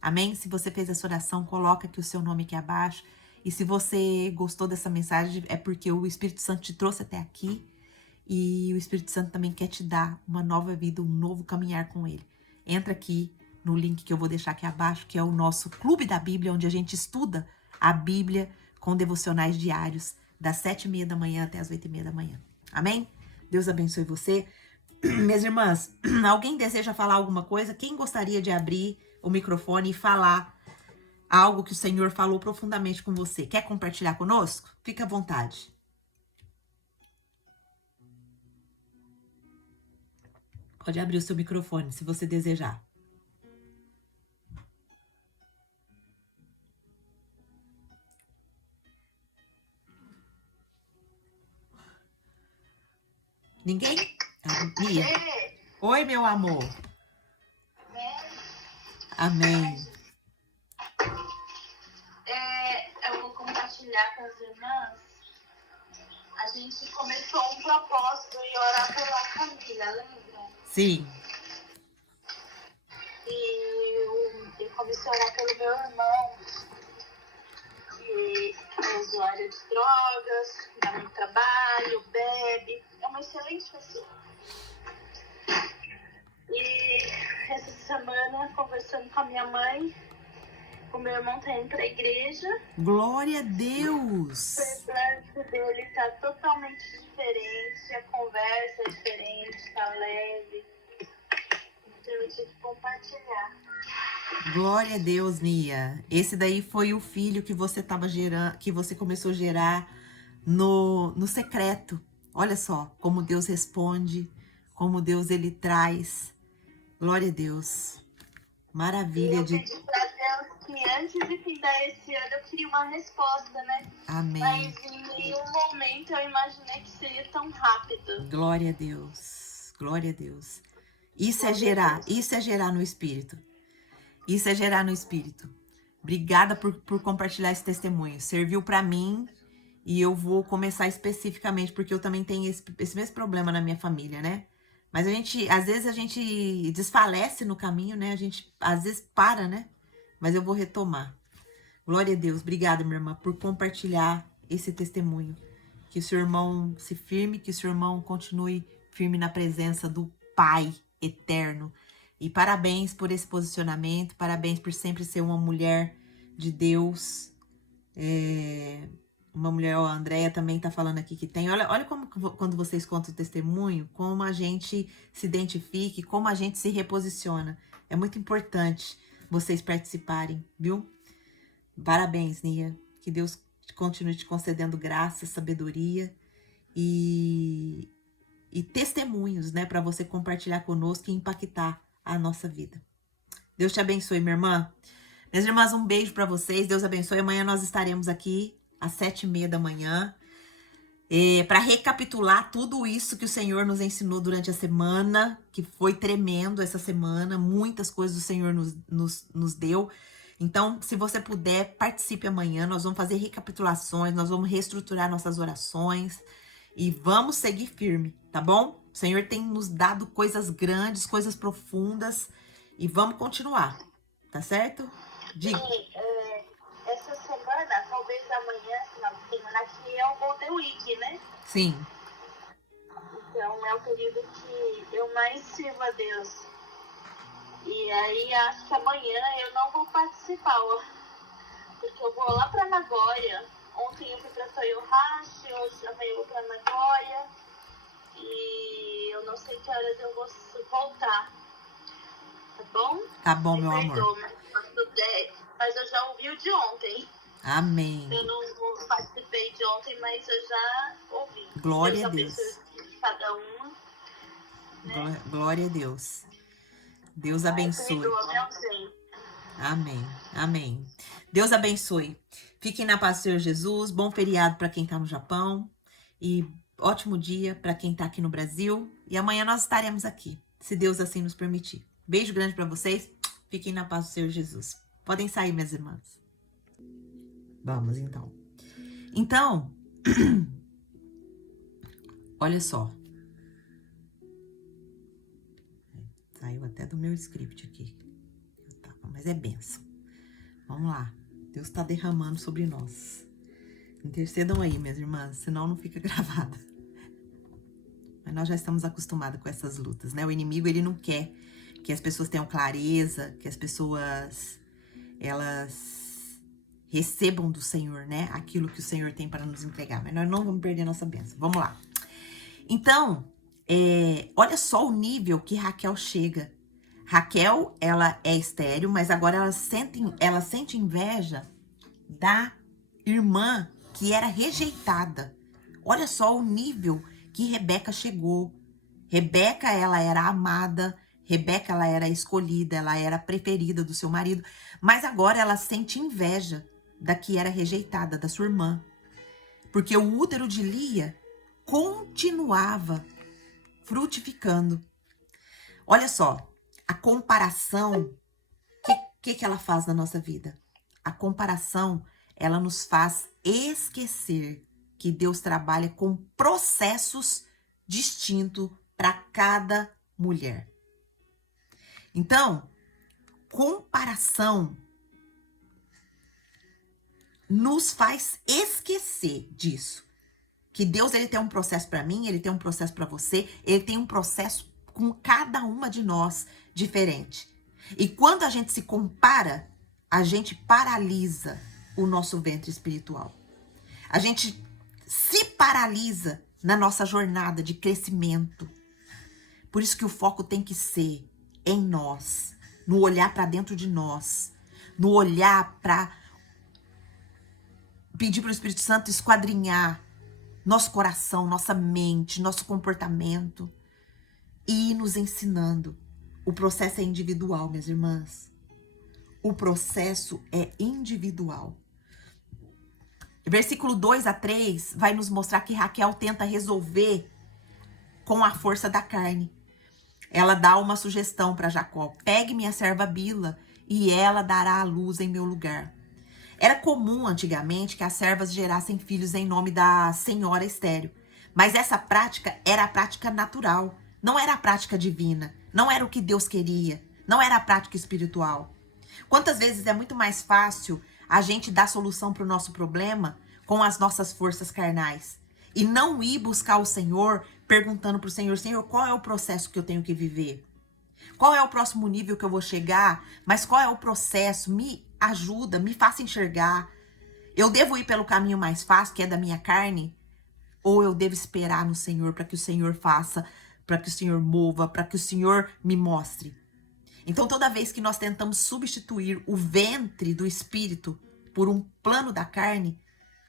Amém? Se você fez essa oração, coloca aqui o seu nome aqui abaixo. E se você gostou dessa mensagem, é porque o Espírito Santo te trouxe até aqui. E o Espírito Santo também quer te dar uma nova vida, um novo caminhar com Ele. Entra aqui no link que eu vou deixar aqui abaixo, que é o nosso Clube da Bíblia, onde a gente estuda a Bíblia com devocionais diários, das 7h30 da manhã até as 8h30 da manhã. Amém? Deus abençoe você. Minhas irmãs, alguém deseja falar alguma coisa? Quem gostaria de abrir o microfone e falar algo que o Senhor falou profundamente com você? Quer compartilhar conosco? Fica à vontade. Pode abrir o seu microfone, se você desejar. Ninguém? Mia. Oi, meu amor. Amém. compartilhar com as irmãs. A gente começou um propósito em orar pela família, lembra? Sim. E eu comecei a orar pelo meu irmão, que é usuário de drogas, dá muito trabalho, bebe, é uma excelente pessoa. E essa semana, conversando com a minha mãe, o meu irmão tá indo pra igreja. Glória a O Deus. semblante dele tá totalmente diferente, a conversa é diferente, tá leve. Então eu tive que compartilhar. Glória a Deus, Nia. Esse daí foi o filho que você tava gerando, que você começou a gerar no secreto. Olha só como Deus responde, como Deus ele traz. Glória a Deus. E Maravilha eu de... pedi pra Deus que antes de findar esse ano eu queria uma resposta, né? Amém. Mas em nenhum momento eu imaginei que seria tão rápido. Glória a Deus. Glória a Deus. Isso é Glória a gerar, Deus. isso é gerar no Espírito. Isso é gerar no Espírito. Obrigada por compartilhar esse testemunho. Serviu pra mim e eu vou começar especificamente, porque eu também tenho esse mesmo problema na minha família, né? Mas às vezes a gente desfalece no caminho, né? A gente, às vezes, para, né? Mas eu vou retomar. Glória a Deus. Obrigada, minha irmã, por compartilhar esse testemunho. Que o seu irmão se firme, que o seu irmão continue firme na presença do Pai eterno. E parabéns por esse posicionamento, parabéns por sempre ser uma mulher de Deus. Uma mulher, a Andréia também tá falando aqui que tem. Olha como quando vocês contam o testemunho, como a gente se identifica, como a gente se reposiciona. É muito importante vocês participarem, viu? Parabéns, Nia. Que Deus continue te concedendo graça, sabedoria e testemunhos, né, para você compartilhar conosco e impactar a nossa vida. Deus te abençoe, minha irmã. Minhas irmãs, um beijo para vocês. Deus abençoe. Amanhã nós estaremos aqui às 7h30 da manhã para recapitular tudo isso que o Senhor nos ensinou durante a semana, que foi tremendo essa semana. Muitas coisas o Senhor nos deu. Então, se você puder, participe amanhã. Nós vamos fazer recapitulações, nós vamos reestruturar nossas orações e vamos seguir firme, tá bom? O Senhor tem nos dado coisas grandes, coisas profundas e vamos continuar, tá certo? Diga. E essa semana, talvez amanhã, final de semana, aqui é o Golden Week, né? Sim, Então é o período que eu mais sirvo a Deus. E aí acho que amanhã eu não vou participar, porque eu vou lá pra Nagoya. Ontem eu fui pra Toyohashi, hoje amanhã eu vou pra Nagoya. E eu não sei que horas eu vou voltar. Tá bom? tá bom, Me meu amor. perdoa, mas eu já ouvi o de ontem. Amém. Eu não participei de ontem, mas eu já ouvi. Glória a Deus. Abençoe cada uma. Né? Glória a Deus. Deus abençoe. Perdoa, me ausente. Amém. Amém. Deus abençoe. Fiquem na paz do Senhor Jesus. Bom feriado para quem tá no Japão. E ótimo dia para quem tá aqui no Brasil. E amanhã nós estaremos aqui, se Deus assim nos permitir. Beijo grande para vocês. Fiquem na paz do Senhor Jesus. Podem sair, minhas irmãs. Vamos, então. Então, olha só. Saiu até do meu script aqui. Mas é bênção. Vamos lá. Deus está derramando sobre nós. Intercedam aí, minhas irmãs, senão não fica gravado. Mas nós já estamos acostumados com essas lutas, né? O inimigo, ele não quer que as pessoas tenham clareza, que as pessoas, elas recebam do Senhor, né? Aquilo que o Senhor tem para nos entregar. Mas nós não vamos perder nossa bênção. Vamos lá. Então, olha só o nível que Raquel chega. Raquel, ela é estéril, mas agora ela sente inveja da irmã que era rejeitada. Olha só o nível que Rebeca chegou. Rebeca, ela era amada, Rebeca, ela era escolhida, ela era preferida do seu marido, mas agora ela sente inveja da que era rejeitada, da sua irmã. Porque o útero de Lia continuava frutificando. Olha só, a comparação, o que ela faz na nossa vida? A comparação, ela nos faz esquecer que Deus trabalha com processos distintos para cada mulher. Então, comparação nos faz esquecer disso. Que Deus, ele tem um processo para mim, ele tem um processo para você, ele tem um processo com cada uma de nós diferente. E quando a gente se compara, a gente paralisa o nosso ventre espiritual. A gente se paralisa na nossa jornada de crescimento. Por isso que o foco tem que ser em nós, no olhar para dentro de nós, no olhar para pedir para o Espírito Santo esquadrinhar nosso coração, nossa mente, nosso comportamento e ir nos ensinando. O processo é individual, minhas irmãs. O processo é individual. Versículo 2 a 3 vai nos mostrar que Raquel tenta resolver com a força da carne. Ela dá uma sugestão para Jacó: pegue minha serva Bila e ela dará a luz em meu lugar. Era comum antigamente que as servas gerassem filhos em nome da senhora estéril. Mas essa prática era a prática natural, não era a prática divina, não era o que Deus queria, não era a prática espiritual. Quantas vezes é muito mais fácil a gente dar solução para o nosso problema com as nossas forças carnais e não ir buscar o Senhor perguntando para o Senhor: Senhor, qual é o processo que eu tenho que viver? Qual é o próximo nível que eu vou chegar? Mas qual é o processo? Me ajuda, me faça enxergar. Eu devo ir pelo caminho mais fácil, que é da minha carne? Ou eu devo esperar no Senhor para que o Senhor faça, para que o Senhor mova, para que o Senhor me mostre? Então, toda vez que nós tentamos substituir o ventre do Espírito por um plano da carne,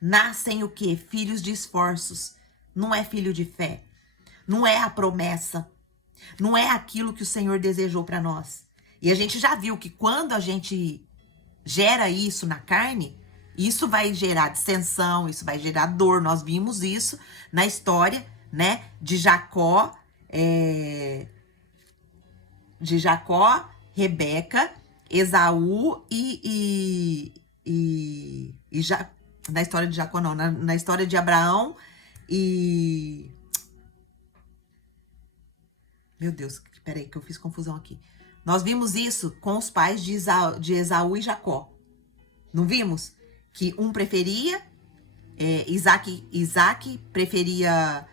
nascem o quê? Filhos de esforços. Não é filho de fé. Não é a promessa. Não é aquilo que o Senhor desejou para nós. E a gente já viu que quando a gente gera isso na carne, isso vai gerar dissensão, isso vai gerar dor. Nós vimos isso na história, né, de Jacó, Rebeca, Esaú na história de Jacó não, na história de Abraão e... Meu Deus, peraí que eu fiz confusão aqui. Nós vimos isso com os pais de Esaú e Jacó. Não vimos? Que um preferia, Isaac preferia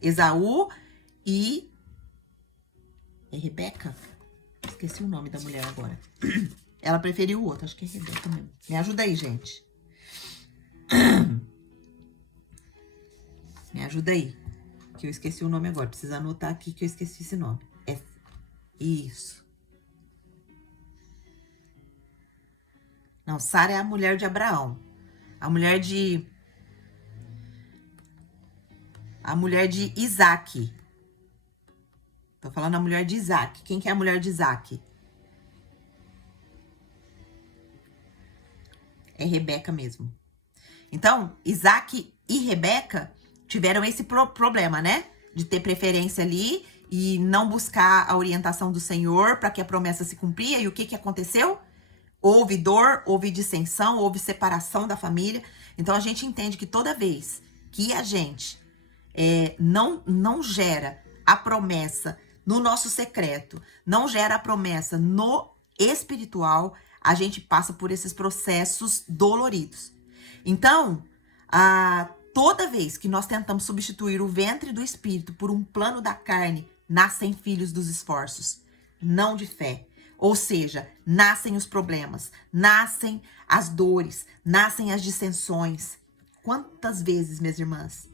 Esaú e... É Rebeca? Esqueci o nome da mulher agora. Ela preferiu o outro, acho que é Rebeca mesmo. Me ajuda aí, gente. Me ajuda aí. Que eu esqueci o nome agora. Precisa anotar aqui que eu esqueci esse nome. Isso. Não, Sara é a mulher de Abraão. A mulher de Isaac. Tô falando a mulher de Isaac. Quem que é a mulher de Isaac? É Rebeca mesmo. Então, Isaac e Rebeca tiveram esse problema, né? De ter preferência ali e não buscar a orientação do Senhor para que a promessa se cumpria. E o que que aconteceu? Houve dor, houve dissensão, houve separação da família. Então, a gente entende que toda vez que a gente não gera a promessa no nosso secreto, não gera a promessa no espiritual, a gente passa por esses processos doloridos. Então, toda vez que nós tentamos substituir o ventre do Espírito por um plano da carne, nascem filhos dos esforços, não de fé. Ou seja, nascem os problemas, nascem as dores, nascem as dissensões. Quantas vezes, minhas irmãs,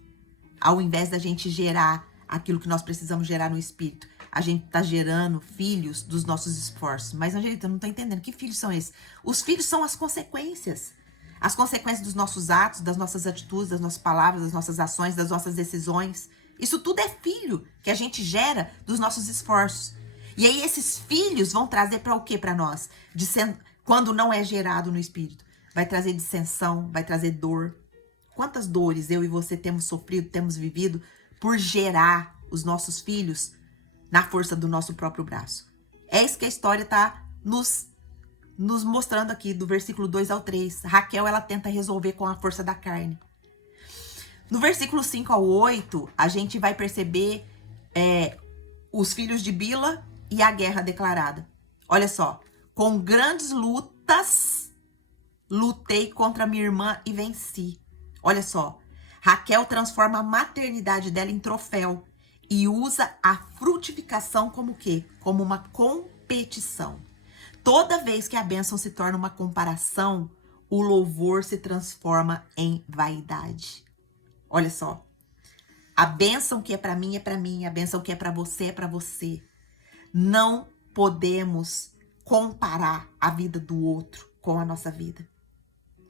ao invés da gente gerar aquilo que nós precisamos gerar no Espírito, a gente tá gerando filhos dos nossos esforços. Mas, Angelita, eu não tô entendendo. Que filhos são esses? Os filhos são as consequências. As consequências dos nossos atos, das nossas atitudes, das nossas palavras, das nossas ações, das nossas decisões. Isso tudo é filho que a gente gera dos nossos esforços. E aí esses filhos vão trazer para o quê para nós? Quando não é gerado no Espírito. Vai trazer dissensão, vai trazer dor. Quantas dores eu e você temos sofrido, temos vivido por gerar os nossos filhos na força do nosso próprio braço. É isso que a história tá nos nos mostrando aqui do versículo 2 ao 3. Raquel, ela tenta resolver com a força da carne. No versículo 5 ao 8, a gente vai perceber os filhos de Bila e a guerra declarada. Olha só. Com grandes lutas, lutei contra minha irmã e venci. Olha só. Raquel transforma a maternidade dela em troféu e usa a frutificação como o quê? Como uma competição. Toda vez que a bênção se torna uma comparação, o louvor se transforma em vaidade. Olha só. A bênção que é para mim é para mim, a bênção que é para você é para você. Não podemos comparar a vida do outro com a nossa vida.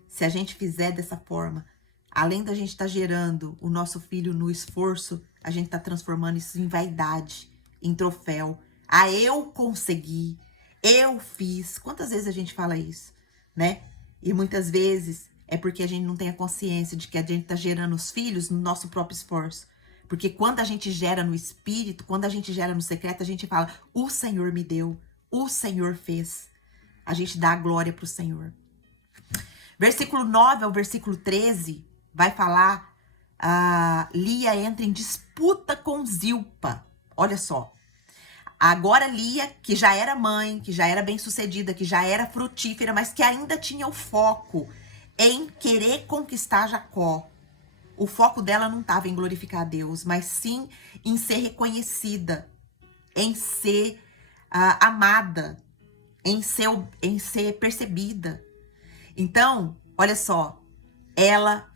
Se a gente fizer dessa forma, além da gente estar gerando o nosso filho no esforço, a gente está transformando isso em vaidade, em troféu. Ah, eu consegui, eu fiz. Quantas vezes a gente fala isso, né? E muitas vezes é porque a gente não tem a consciência de que a gente está gerando os filhos no nosso próprio esforço. Porque quando a gente gera no espírito, quando a gente gera no secreto, a gente fala, o Senhor me deu, o Senhor fez. A gente dá a glória para o Senhor. Versículo 9 ao versículo 13 vai falar, Lia entra em disputa com Zilpa. Olha só. Agora Lia, que já era mãe, que já era bem-sucedida, que já era frutífera, mas que ainda tinha o foco em querer conquistar Jacó. O foco dela não estava em glorificar a Deus, mas sim em ser reconhecida, em ser amada, em ser percebida. Então, olha só, ela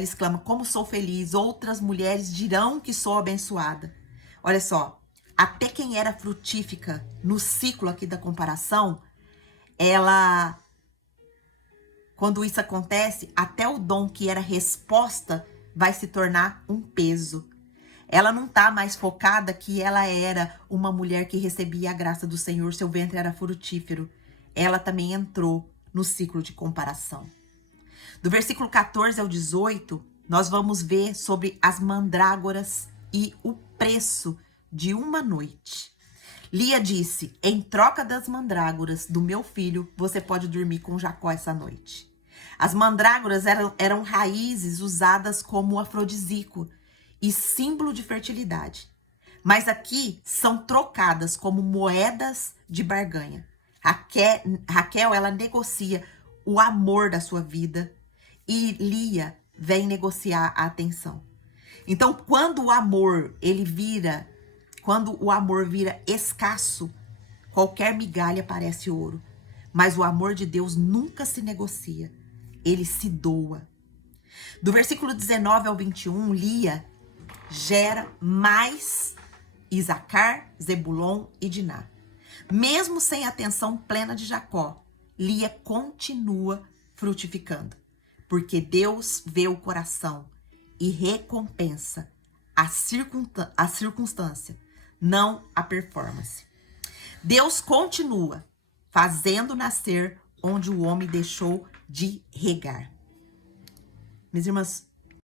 exclama, como sou feliz, outras mulheres dirão que sou abençoada. Olha só, até quem era frutífica no ciclo aqui da comparação, quando isso acontece, até o dom que era resposta vai se tornar um peso. Ela não tá mais focada que ela era uma mulher que recebia a graça do Senhor, seu ventre era frutífero. Ela também entrou no ciclo de comparação. Do versículo 14 ao 18, nós vamos ver sobre as mandrágoras e o preço de uma noite. Lia disse, em troca das mandrágoras do meu filho, você pode dormir com Jacó essa noite. As mandrágoras eram raízes usadas como afrodisíaco e símbolo de fertilidade. Mas aqui são trocadas como moedas de barganha. Raquel, ela negocia o amor da sua vida e Lia vem negociar a atenção. Então, quando o amor vira escasso, qualquer migalha parece ouro. Mas o amor de Deus nunca se negocia. Ele se doa. Do versículo 19 ao 21, Lia gera mais Isacar, Zebulon e Diná. Mesmo sem a atenção plena de Jacó, Lia continua frutificando. Porque Deus vê o coração e recompensa a circunstância, não a performance. Deus continua fazendo nascer onde o homem deixou de regar. Minhas irmãs,